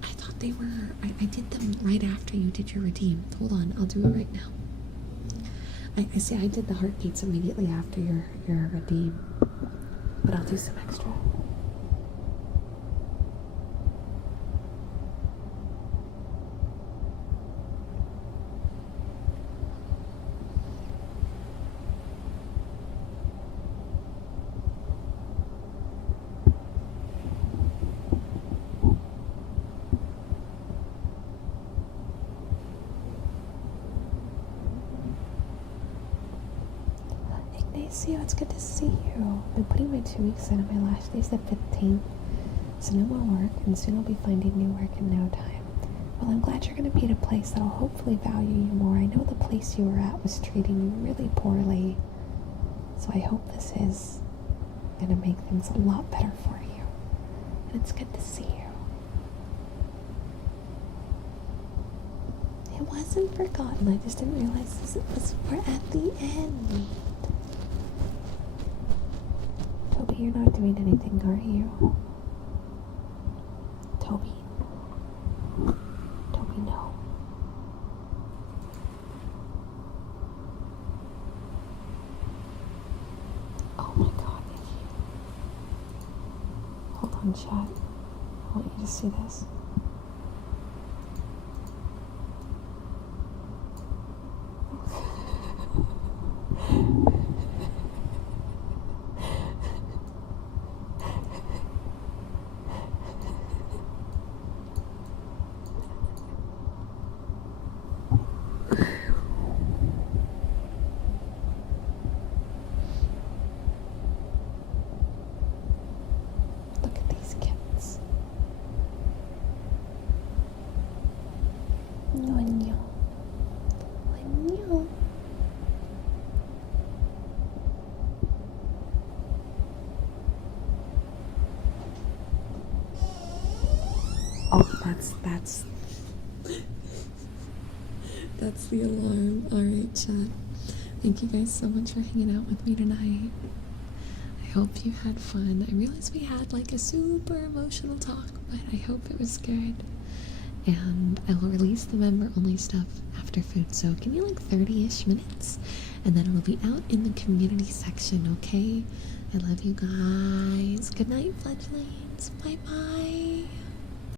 I thought they were... I did them right after you did your redeem. Hold on, I'll do it right now. I see I did the heartbeats immediately after your redeem, but I'll do some extra. Ignacio, it's good to see you. I've been putting my 2 weeks in, and my last day's the 15th. So no more work, and soon I'll be finding new work in no time. Well, I'm glad you're going to be at a place that'll hopefully value you more. I know the place you were at was treating you really poorly, so I hope this is going to make things a lot better for you. And it's good to see you. It wasn't forgotten. I just didn't realize we're at the end. Toby, you're not doing anything, are you? Toby. Toby, no. Oh my god, Nikki. Hold on, chat. I want you to see this. Look at these kittens. Ñoño. Ñoño. Oh, that's the alarm. Alright, chat. Thank you guys so much for hanging out with me tonight. I hope you had fun. I realized we had like a super emotional talk, but I hope it was good. And I will release the member-only stuff after food, so give me like 30-ish minutes, and then it will be out in the community section, okay? I love you guys. Good night, fledglings. Bye-bye.